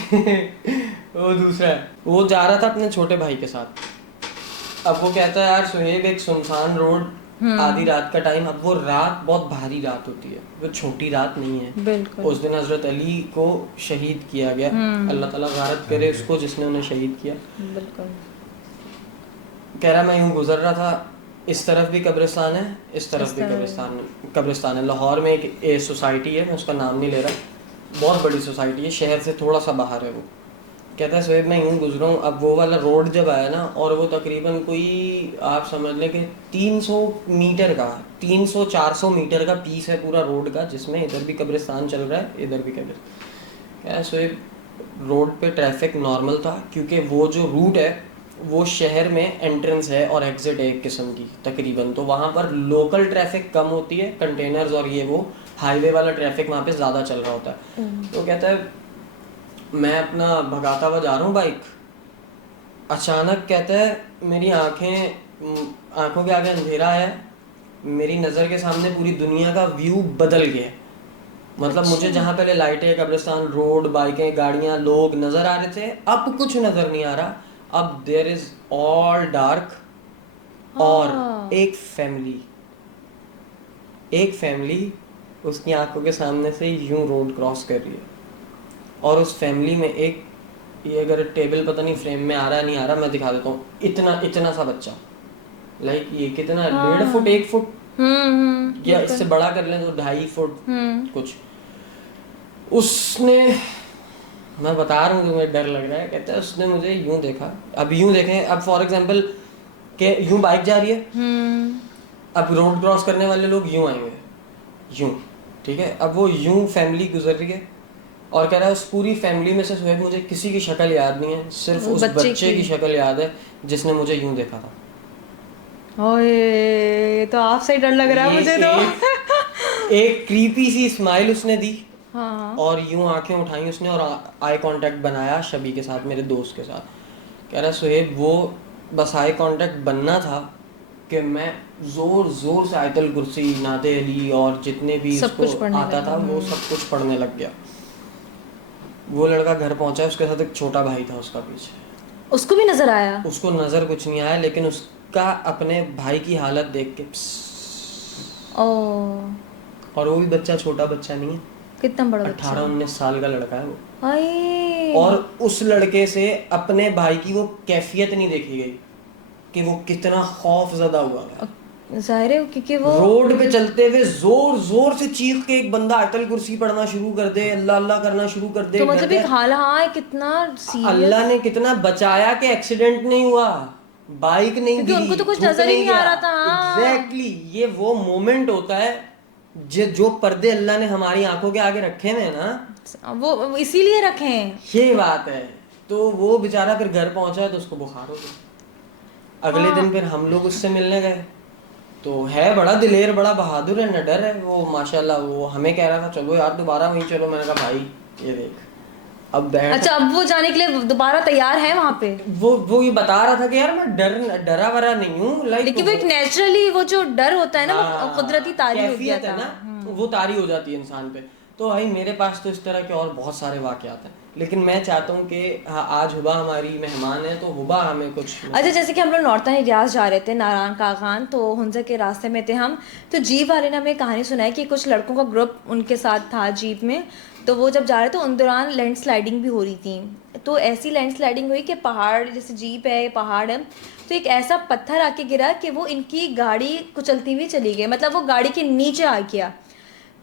वो दूसरा है। वो जा रहा था अपने छोटे भाई के साथ। अब वो कहता है यार सुहेब, एक सुनसान रोड, आधी रात का टाइम, अब वो रात बहुत भारी रात होती है, वो छोटी रात नहीं है। बिल्कुल। उस दिन हजरत अली को शहीद किया गया, अल्लाह ताला गारत करे उसको जिसने उन्हें शहीद किया। बिल्कुल। कह रहा मैं यूं गुजर रहा था, इस तरफ भी कब्रिस्तान है, इस तरफ भी कब्रिस्तान है। लाहौर में एक सोसाइटी है, मैं उसका नाम नहीं ले रहा, बहुत बड़ी सोसाइटी है, शहर से थोड़ा सा बाहर है वो। कहता है सोएब मैं यूं गुजरा हूँ, अब वो वाला रोड जब आया ना, और वो तकरीबन कोई आप समझ लें कि 300 मीटर का, 300-400 मीटर का पीस है पूरा रोड का, जिसमें इधर भी कब्रिस्तान चल रहा है, इधर भी कब्रिस्तान। क्या है सोएब, रोड पे ट्रैफिक नॉर्मल था, क्योंकि वो जो रूट है वो शहर में एंट्रेंस है और एग्जिट है एक किस्म की तकरीबन, तो वहाँ पर लोकल ट्रैफिक कम होती है, कंटेनर्स और ये वो, हाईवे वाला ट्रैफिक वहाँ पे ज़्यादा चल रहा होता है। तो कहता है मैं अपना भगाता हुआ जा रहा हूँ बाइक, अचानक कहता है मेरी आंखों के आगे अंधेरा है, मेरी नज़र के सामने पूरी दुनिया का व्यू बदल गया। मतलब मुझे जहाँ पहले लाइटें, कब्रिस्तान, रोड, बाइकें, गाड़ियाँ, लोग नज़र आ रहे थे, अब कुछ नज़र नहीं आ रहा, अब देयर इज ऑल डार्क, और एक फैमिली उसकी आंखों के सामने से यूं रोड क्रॉस कर रही है, और उस फैमिली में एक, ये अगर टेबल पता नहीं फ्रेम में आ रहा है नहीं आ रहा, मैं दिखा देता हूँ, इतना सा बच्चा, लाइक ये कितना 1.5 फुट 1 फुट या इससे बड़ा कर लें तो 2.5 फुट कुछ। उसने, मैं बता रहा हूँ तुम्हें डर लग रहा है, कहता है उसने मुझे यूं देखा, अब यूं देखें, अब फॉर एग्जांपल के यूं बाइक जा रही है, अब रोड क्रॉस करने वाले लोग यूं आएंगे, यूं, ठीक है, अब वो यूं फैमिली गुजर रही है, और कह रहा है उस पूरी फैमिली में से सुहेब मुझे किसी की शक्ल याद नहीं है, सिर्फ उस बच्चे की शक्ल याद है जिसने मुझे यूं देखा था। ओए, तो आपसे डर लग रहा है मुझे तो। एक क्रीपी सी स्माइल उसने दी, हाँ। और यूं आंखें उठाई उसने, और आई कांटेक्ट बनाया शबी के साथ, मेरे दोस्त के साथ। कह रहा सुहेब वो बस आई कांटेक्ट बनना था कि मैं जोर जोर से आयतल कुर्सी, नाते अली और जितने भी उसको आता था वो सब कुछ पढ़ने लग गया। वो लड़का घर पहुंचा, उसके साथ एक छोटा भाई था उसका पीछे, उसको भी नजर आया? उसको नजर कुछ नहीं आया, लेकिन उसका अपने भाई की हालत देख के और वो भी बच्चा, छोटा बच्चा नहीं है, कितना बड़ा, 18-19 साल का लड़का है वो, आए। और उस लड़के से अपने भाई की वो कैफियत नहीं देखी गई कि वो कितना खौफजदा हुआ है। जाहिर है क्योंकि वो रोड पे चलते हुए जोर जोर से चीख के एक बंदा आयतल कुर्सी पढ़ना शुरू कर दे, अल्लाह अल्लाह करना शुरू कर दे, तो मतलब एक हाल, हाँ कितना सीरियस, अल्लाह ने कितना बचाया कि एक्सीडेंट नहीं हुआ। बाइक नहीं क्योंकि गिरी, उनको तो कुछ झुक नजर ही नहीं आ गया। रहा था। हाँ। एग्जैक्टली ये वो मोमेंट होता है जो पर्दे अल्लाह ने हमारी आंखों के आगे रखे हुए हैं ना, वो इसीलिए रखे हैं। ये बात है। तो वो बेचारा फिर घर पहुंचा तो उसको बुखार हो गया। अगले दिन हाँ। फिर हम लोग उससे मिलने गए, तो है बड़ा दिलेर, बड़ा बहादुर है, निडर है वो माशाल्लाह। वो हमें कह रहा था चलो यार दोबारा वहीं चलो। मैंने कहा भाई ये देख अब बैठ। अच्छा, अब वो जाने के लिए दोबारा तैयार है वहां पे? वो ये बता रहा था कि यार मैं डरा वरा नहीं हूँ, लाइक लेकिन वो एक नेचुरली वो जो डर होता है ना, वो हाँ, कुदरती तारी हो गया कैफियत है था। ना, वो तारी हो जाती है इंसान पे। तो भाई मेरे पास तो इस तरह के और बहुत सारे वाकयात हैं, लेकिन मैं चाहता हूँ कि हाँ, आज हुबा हमारी मेहमान है तो हुबा हमें कुछ अच्छा, जैसे कि हम लोग नॉर्थन एरियाज जा रहे थे, नारायण कागान, तो हुंजा के रास्ते में थे हम, तो जीप वाले ने हमें कहानी सुनाई कि कुछ लड़कों का ग्रुप उनके साथ था जीप में। तो वो जब जा रहे थे उन दौरान लैंड स्लाइडिंग भी हो रही थी। तो ऐसी लैंड स्लाइडिंग हुई कि पहाड़, जैसे जीप है पहाड़ है, तो एक ऐसा पत्थर आके गिरा कि वो इनकी गाड़ी कुचलती हुई चली गई, मतलब वो गाड़ी के नीचे आ गया।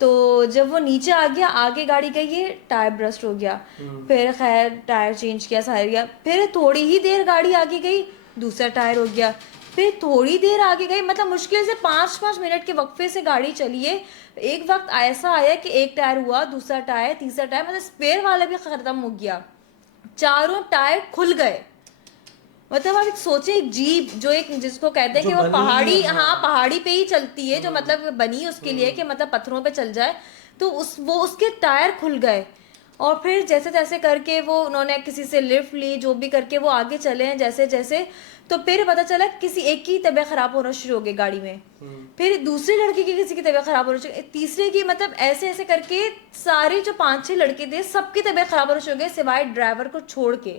तो जब वो नीचे आ गया, आगे गाड़ी गई, ये टायर ब्रस्ट हो गया। फिर खैर टायर चेंज किया, सारा गया। फिर थोड़ी ही देर गाड़ी आगे गई, दूसरा टायर हो गया। फिर थोड़ी देर आगे गई, मतलब मुश्किल से 5-5 मिनट के वक्फे से गाड़ी चली है। एक वक्त ऐसा आया कि एक टायर हुआ, दूसरा टायर, तीसरा टायर, मतलब स्पेयर वाला भी खत्म हो गया, चारों टायर खुल गए। मतलब आप एक सोचे, एक जीप जो एक जिसको कहते हैं जो कि वो बनी पहाड़ी, है, हाँ पहाड़ी पे ही चलती है, जो मतलब बनी उसके लिए कि मतलब पत्थरों पे चल जाए, तो उसके टायर खुल गए। और फिर जैसे तैसे करके वो उन्होंने किसी से लिफ्ट ली, जो भी करके वो आगे चले हैं जैसे जैसे। तो फिर पता चला किसी एक की तबीयत खराब होना शुरू हो गई गाड़ी में, फिर दूसरे लड़के की किसी की तबीयत खराब होना शुरू, तीसरे की, मतलब ऐसे ऐसे करके सारे जो 5-6 लड़के थे सबकी तबीयत खराब होना शुरू हो गई, सिवाय ड्राइवर को छोड़ के।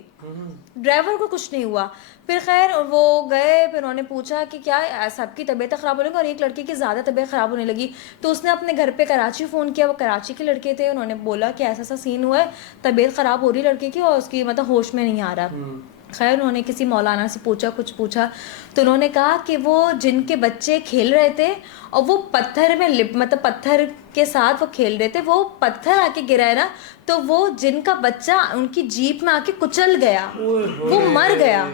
ड्राइवर को कुछ नहीं हुआ। फिर खैर वो गए, फिर उन्होंने पूछा कि क्या सबकी तबीयत ख़राब होने लगी, और एक लड़के की ज़्यादा तबीयत ख़राब होने लगी। तो उसने अपने घर पे कराची फ़ोन किया, वो कराची के लड़के थे, उन्होंने बोला कि ऐसा ऐसा सीन हुआ है, तबीयत ख़राब हो रही लड़के की और उसकी मतलब होश में नहीं आ रहा। खैर उन्होंने किसी मौलाना से पूछा, कुछ पूछा, तो उन्होंने कहा कि वो जिनके बच्चे खेल रहे थे और वो पत्थर में मतलब पत्थर के साथ वो खेल रहे थे, वो पत्थर आके गिरा है ना, तो वो जिनका बच्चा उनकी जीप में आके कुचल गया, वो मर गया।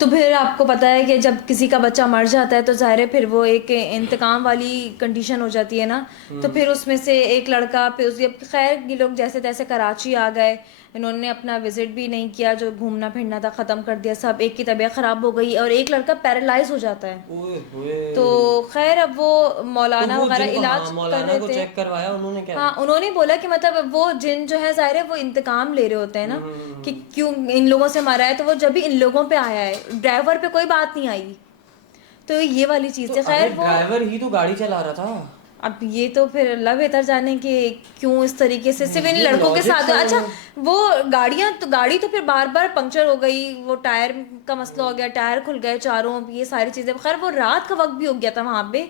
तो फिर आपको पता है कि जब किसी का बच्चा मर जाता है तो ज़ाहिर है फिर वो एक इंतकाम वाली कंडीशन हो जाती है ना। तो फिर उसमें से एक लड़का, फिर उसके खैर ये लोग जैसे तैसे कराची आ गए, इन्होंने अपना विजिट भी नहीं किया, जो घूमना फिरना था ख़त्म कर दिया सब। एक की तबीयत ख़राब हो गई और एक लड़का पैरालाइज हो जाता है। तो खैर अब वो तो मौलाना वो वगैरह जिनको इलाज कर मौलाना रहे को थे। चेक करवाया, उन्होंने क्या? हाँ, उन्होंने बोला कि मतलब वो जिन जो है ज़ाहिर है वो इंतकाम ले रहे होते हैं ना, कि क्यों इन लोगों से मारा है, तो वो जब भी इन लोगों पे आया है, ड्राइवर पे कोई बात नहीं आई। तो ये वाली चीज़ तो थी। अरे खैर वो, ड्राइवर ही तो गाड़ी चला रहा था। अब ये तो फिर अल्लाह बेहतर जाने कि क्यों इस तरीके से सिर्फ इन ये लड़कों के लॉजिक साथ। समझ अच्छा, में। वो गाड़ी तो फिर बार बार पंक्चर हो गई, वो टायर का मसला हो गया, टायर खुल गए चारों, ये सारी चीज़ें। खैर वो रात का वक्त भी हो गया था वहाँ पे,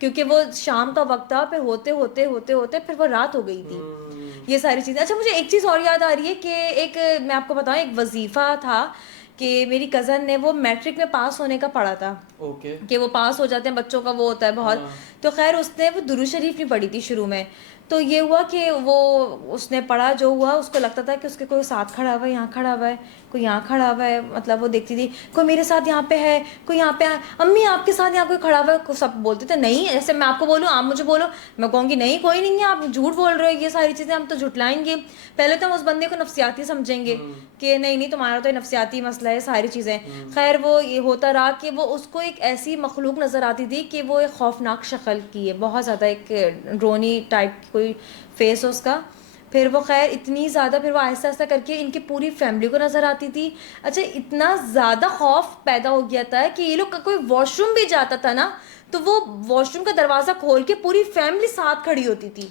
क्योंकि वो शाम का वक्त था, फिर होते होते होते होते फिर वो रात हो गई थी। ये सारी चीज़ें। अच्छा, मुझे एक चीज़ और याद आ रही है कि एक, मैं आपको बताऊँ, एक वजीफ़ा था कि मेरी कज़न ने वो मैट्रिक में पास होने का पढ़ा था, ओके। कि वो पास हो जाते हैं बच्चों का, वो होता है बहुत। हाँ। तो खैर उसने वो दुरूद शरीफ नहीं पढ़ी थी शुरू में। तो ये हुआ कि वो उसने पढ़ा, जो हुआ उसको लगता था कि उसके कोई साथ खड़ा हुआ है, यहाँ खड़ा हुआ है, कोई यहाँ खड़ा हुआ है, मतलब वो देखती थी कोई मेरे साथ यहाँ पे है, कोई यहाँ पे है, अम्मी आपके साथ यहाँ कोई खड़ा हुआ है। सब बोलते थे नहीं, ऐसे मैं आपको बोलूँ आप मुझे बोलो, मैं कहूँगी नहीं कोई नहीं है, आप झूठ बोल रहे हो, ये सारी चीज़ें हम तो झुटलाएंगे। पहले तो हम उस बंदे को नफ्सियाती समझेंगे कि नहीं नहीं तुम्हारा तो नफ्सियाती मसला है, सारी चीज़ें। खैर वो ये होता रहा कि वो उसको एक ऐसी मखलूक नज़र आती थी कि वो एक खौफनाक शक्ल की है, बहुत ज़्यादा एक ड्रोनी टाइप कोई फेस उसका। फिर वो खैर इतनी ज़्यादा, फिर वो आहिस्ता आहिस्ता करके इनकी पूरी फैमिली को नज़र आती थी। अच्छा, इतना ज़्यादा खौफ पैदा हो गया था कि ये लोग कोई वॉशरूम भी जाता था ना, तो वो वॉशरूम का दरवाज़ा खोल के पूरी फैमिली साथ खड़ी होती थी,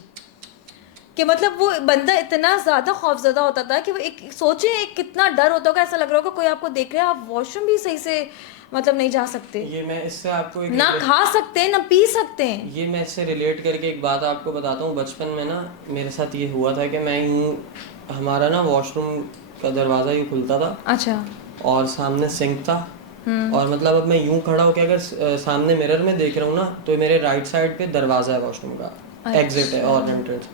कि मतलब वो बंदा इतना ज़्यादा खौफज़दा होता था कि वो एक सोचे एक कितना डर होता होगा, ऐसा लग रहा होगा कोई आपको देख रहा है, आप वॉशरूम भी सही से मतलब नहीं जा सकते, ये मैं इससे आपको एक ना खा सकते ना पी सकते हैं। ये मैं इससे रिलेट करके एक बात आपको बताता हूँ। बचपन में ना मेरे साथ ये हुआ था कि मैं यूँ, हमारा ना वॉशरूम का दरवाज़ा यूँ खुलता था अच्छा। और सामने सिंक था, और मतलब अब मैं यूँ खड़ा होकर अगर सामने मिरर में देख रहा हूँ ना, तो मेरे राइट साइड पे दरवाज़ा है वॉशरूम का, एग्जिट है और एंट्रेंस।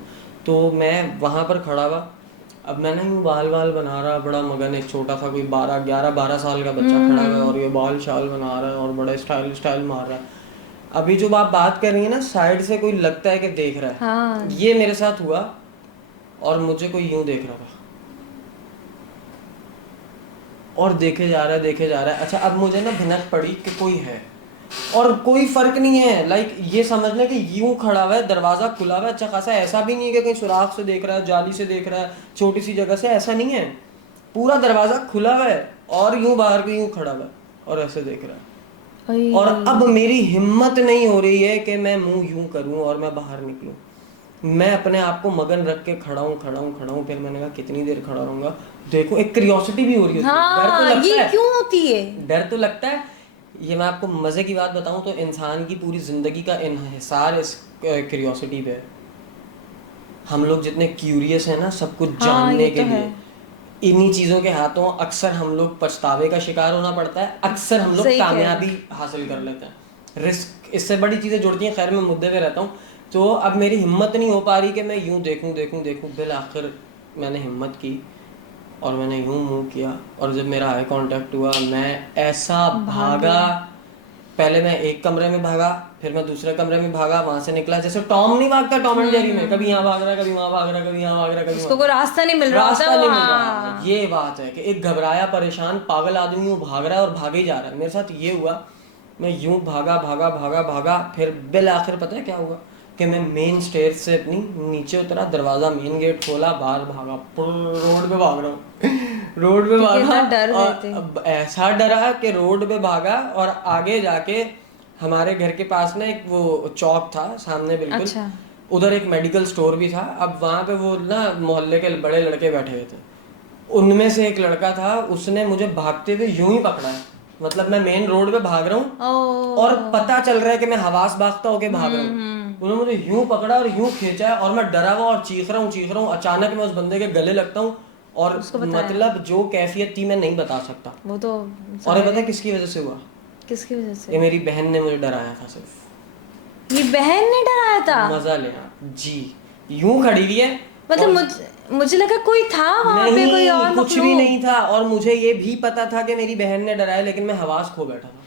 तो मैं वहाँ पर खड़ा हुआ अब मैं ना यूँ बाल बाल बना रहा, बड़ा मगन, एक छोटा सा कोई 12 साल का बच्चा खड़ा हुआ है और ये बाल शाल बना रहा है और बड़ा स्टाइल स्टाइल मार रहा है। अभी जो आप बात कर रही है ना, साइड से कोई लगता है कि देख रहा है, हाँ ये मेरे साथ हुआ और मुझे कोई यूं देख रहा था और देखे जा रहा है देखे जा रहा है। अच्छा, अब मुझे ना भनक पड़ी कि कोई है और कोई फर्क नहीं है, लाइक ये समझ लें कि यूं खड़ा हुआ है, दरवाजा खुला हुआ है अच्छा खासा, ऐसा भी नहीं है कि कहीं सुराख से देख रहा है, जाली से देख रहा है, छोटी सी जगह से, ऐसा नहीं है, पूरा दरवाजा खुला हुआ है और यूं बाहर भी यूं खड़ा हुआ है और ऐसे देख रहा है। अरे, और अब मेरी हिम्मत नहीं हो रही है कि मैं मुंह यूं करूं और मैं बाहर निकलूं। मैं अपने आप को मगन रख के खड़ा हूँ। फिर मैंने कहा कितनी देर खड़ा रहूंगा, देखो एक क्यूरियोसिटी भी हो रही है उसमें, डर तो हाँ लगता ये है, क्यों होती है? डर तो लगता है। ये मैं आपको मजे की बात बताऊं तो इंसान की पूरी जिंदगी का इन्हिसार इस क्यूरियोसिटी पे है। हम लोग जितने क्यूरियस हैं ना सब कुछ हाँ जानने ये के तो है। लिए, इन्हीं चीज़ों के हाथों अक्सर हम लोग पछतावे का शिकार होना पड़ता है, अक्सर हम लोग सही कह रहे हो। कामयाबी हासिल कर लेते हैं, रिस्क इससे बड़ी चीज़ें जुड़ती हैं। खैर मैं मुद्दे पे रहता हूँ। तो अब मेरी हिम्मत नहीं हो पा रही कि मैं यूं देखूं। बिल आखिर मैंने हिम्मत की और मैंने यूं मुंह किया और जब मेरा आई कांटेक्ट हुआ मैं ऐसा भागे। भागा। पहले मैं एक कमरे में भागा, फिर मैं दूसरे कमरे में भागा, वहां से निकला जैसे टॉम नहीं भागता टॉम एंड जेरी में, कभी यहाँ भाग रहा है, कभी वहां भाग रहा है, कभी यहाँ भाग रहा है, कभी उसको कोई रास्ता नहीं मिल रहा होता रास्ता है, वो नहीं मिल रहा। हाँ। ये बात है कि एक घबराया परेशान पागल आदमी वो भाग रहा है और भागे ही जा रहा है। मेरे साथ ये हुआ, मैं यूं भागा, फिर बिल आखिर पता है क्या हुआ कि मैं मेन स्टेयर से अपनी नीचे उतरा, दरवाजा मेन गेट खोला, बाहर भागा, रोड पे भाग रहा हूँ रोड पे क्योंकि भागा इतना डर गए और थे। अब ऐसा डरा कि रोड पे भागा और आगे जाके हमारे घर के पास ना एक वो चौक था सामने बिल्कुल, अच्छा। उधर एक मेडिकल स्टोर भी था। अब वहाँ पे वो ना मोहल्ले के बड़े लड़के बैठे हुए थे, उनमें से एक लड़का था, उसने मुझे भागते हुए यूं ही पकड़ा है। मतलब मैं मेन रोड पे भाग रहा हूँ और पता चल रहा है कि मैं हवास भागता होके भाग रहा हूँ, उन्होंने मुझे यूं पकड़ा और यूं खींचा है और मैं डरा हुआ और चीख रहा हूँ। अचानक मैं उस बंदे के गले लगता हूँ और उसको बताया? मतलब जो कैफियत थी मैं नहीं बता सकता। वो तो और ये पता है किसकी वजह से हुआ? किसकी वजह ये से? मेरी बहन ने मुझे डराया था सिर्फ। ये बहन ने डराया था? मजा लेना जी, यूं खड़ी हुई है मतलब और मुझे लगा कोई था वहां पे, कोई और नहीं कुछ भी मखलूक। नहीं था और मुझे ये भी पता था कि मेरी बहन ने डराया, लेकिन मैं हवास खो बैठा था,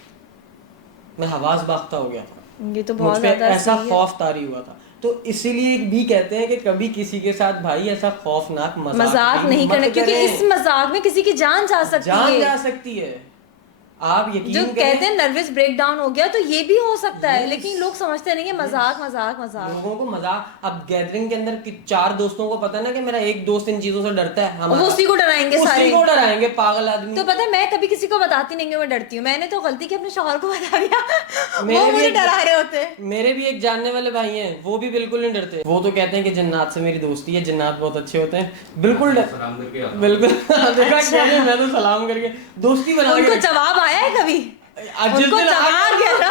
मैं हवास बाख्ता हो गया था, ये तो मुझ बहुत पे ज्यादा ऐसा सही है। खौफ तारी हुआ था। तो इसीलिए भी कहते हैं कि कभी किसी के साथ भाई ऐसा खौफनाक मजाक भी नहीं करना, मत क्योंकि करें। इस मजाक में किसी की जान जा सकती जान है। जा सकती है, आप जो यकीन कहते करें। हैं नर्वस ब्रेकडाउन हो गया, तो ये भी हो सकता है, Yes, लेकिन लोग समझते नहीं है मजाक मजाक मजाक। लोगों को मजाक। अब गैदरिंग के अंदर चार दोस्तों को पता है ना कि मेरा एक दोस्त इन चीजों से डरता है, और वो उसी को डराएंगे सारे। उसी को डराएंगे पागल आदमी। तो पता है मैं कभी किसी को बताती नहीं कि मैं डरती हूँ, मैंने तो गलती की अपने शौहर को बता दिया वो मेरे भी मुझे एक- डरा रहे होते हैं। मेरे भी एक जानने वाले भाई हैं, वो भी बिल्कुल नहीं डरते। वो तो कहते हैं कि जन्नात से मेरी दोस्ती है, जन्नात बहुत अच्छे होते हैं, बिल्कुल सलाम करके आता हूँ। बिल्कुल देखा क्या है, मैं तो सलाम करके दोस्ती बना उनको के जवाब आया है कभी? जिस उनको दिन आ जवाब गया ना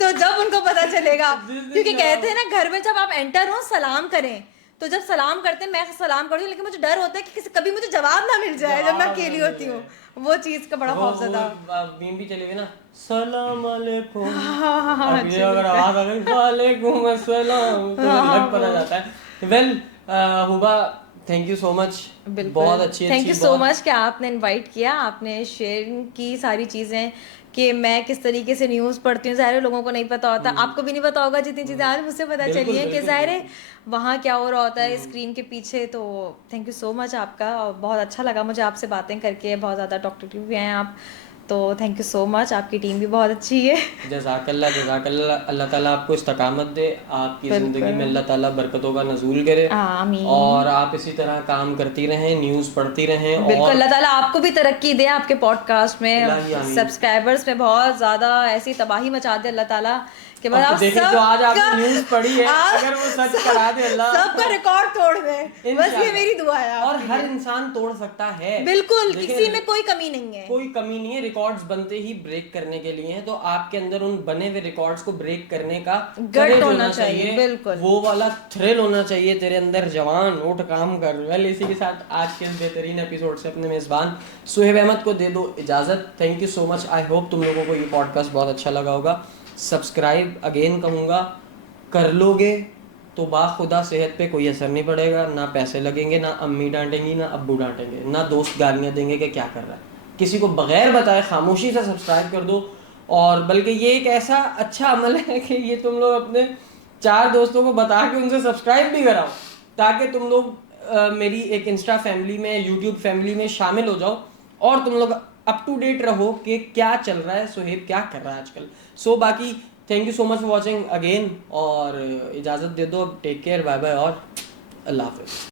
तो जब उनको पता चलेगा, जिस दिन क्योंकि जवाब- कहते हैं ना घर में जब आप एंटर हो सलाम करें, तो जब सलाम करते हैं मैं सलाम करती हूँ, लेकिन मुझे डर होता है कि किसी कभी मुझे जवाब ना मिल जाए जब मैं जवाब अकेली ना होती मिले। हूँ। वो चीज का बड़ा खौफ ज़्यादा। मीम भी चली हुई ना, सलाम अलैकुम। हाँ, अब ये अगर आवाज आ गई वालेकुम अस्सलाम तो लग पता जाता है। वेल हुबा, थैंक यू सो मच, बहुत अच्छी थैंक यू सो मच कि आपने इनवाइट किया, आपने शेयर की सारी चीज़ें कि मैं किस तरीके से न्यूज़ पढ़ती हूँ। ज़ाहिर है लोगों को नहीं पता होता, आपको भी नहीं पता होगा जितनी चीज़ें आज मुझसे पता बिल्कुल, चली हैं कि बिल्कुल, ज़ाहिर है वहाँ क्या हो रहा होता है स्क्रीन के पीछे। तो थैंक यू सो मच आपका, और बहुत अच्छा लगा मुझे आपसे बातें करके, बहुत ज़्यादा टॉकटिव भी हैं आप, तो थैंक यू सो मच। आपकी टीम भी बहुत अच्छी है। जज़ाकल्लाह। अल्लाह ताला आपको इस्तकामत दे, आपकी बिल्कुल। ज़िंदगी में अल्लाह ताला बरकतों का नज़ूल करे आमीन। और आप इसी तरह काम करती रहें, न्यूज़ पढ़ती रहें बिल्कुल, और अल्लाह ताला आपको भी तरक्की दे, आपके पॉडकास्ट में इलाही आमीन। सब्सक्राइबर्स में बहुत ज़्यादा ऐसी तबाही मचा दे अल्लाह ताला कि बस अब आप देखिए जो आज आपने सबका- न्यूज़ पढ़ी है, आप अगर वो सच करा दे अल्लाह सबका रिकॉर्ड तोड़ दे, बस ये इंशाअल्लाह। मेरी दुआ है और आपके हर लिए। इंसान तोड़ सकता है, बिल्कुल, देखिए, किसी में कोई कमी नहीं है। कोई कमी नहीं है, रिकॉर्ड्स बनते ही ब्रेक करने के लिए हैं, तो आपके अंदर उन बने हुए रिकॉर्ड्स को ब्रेक करने का गट courage होना चाहिए, बिल्कुल। वो वाला थ्रिल होना चाहिए तेरे अंदर, जवान उठ काम कर। वेल इसी के साथ आज के इस बेहतरीन एपिसोड से अपने मेज़बान सुहेब अहमद को दे दो इजाज़त। Thank you so much, I hope तुम लोगों को ये पॉडकास्ट बहुत अच्छा लगा होगा। सब्सक्राइब अगेन कहूँगा, कर लोगे तो बाखुदा सेहत पे कोई असर नहीं पड़ेगा, ना पैसे लगेंगे, ना अम्मी डांटेंगी, ना अब्बू डांटेंगे, ना दोस्त गालियाँ देंगे कि क्या कर रहा है। किसी को बगैर बताए खामोशी से सब्सक्राइब कर दो। और बल्कि ये एक ऐसा अच्छा अमल है कि ये तुम लोग अपने 4 दोस्तों को बता के उनसे सब्सक्राइब भी कराओ, ताकि तुम लोग मेरी एक इंस्टा फैमिली में, यूट्यूब फैमिली में शामिल हो जाओ और तुम लोग अप टू डेट रहो कि क्या चल रहा है, सुहेब क्या कर रहा है आजकल। सो बाकी thank you so much for watching again, और इजाज़त दे दो अब। टेक केयर, बाय बाय और अल्लाह हाफिज़।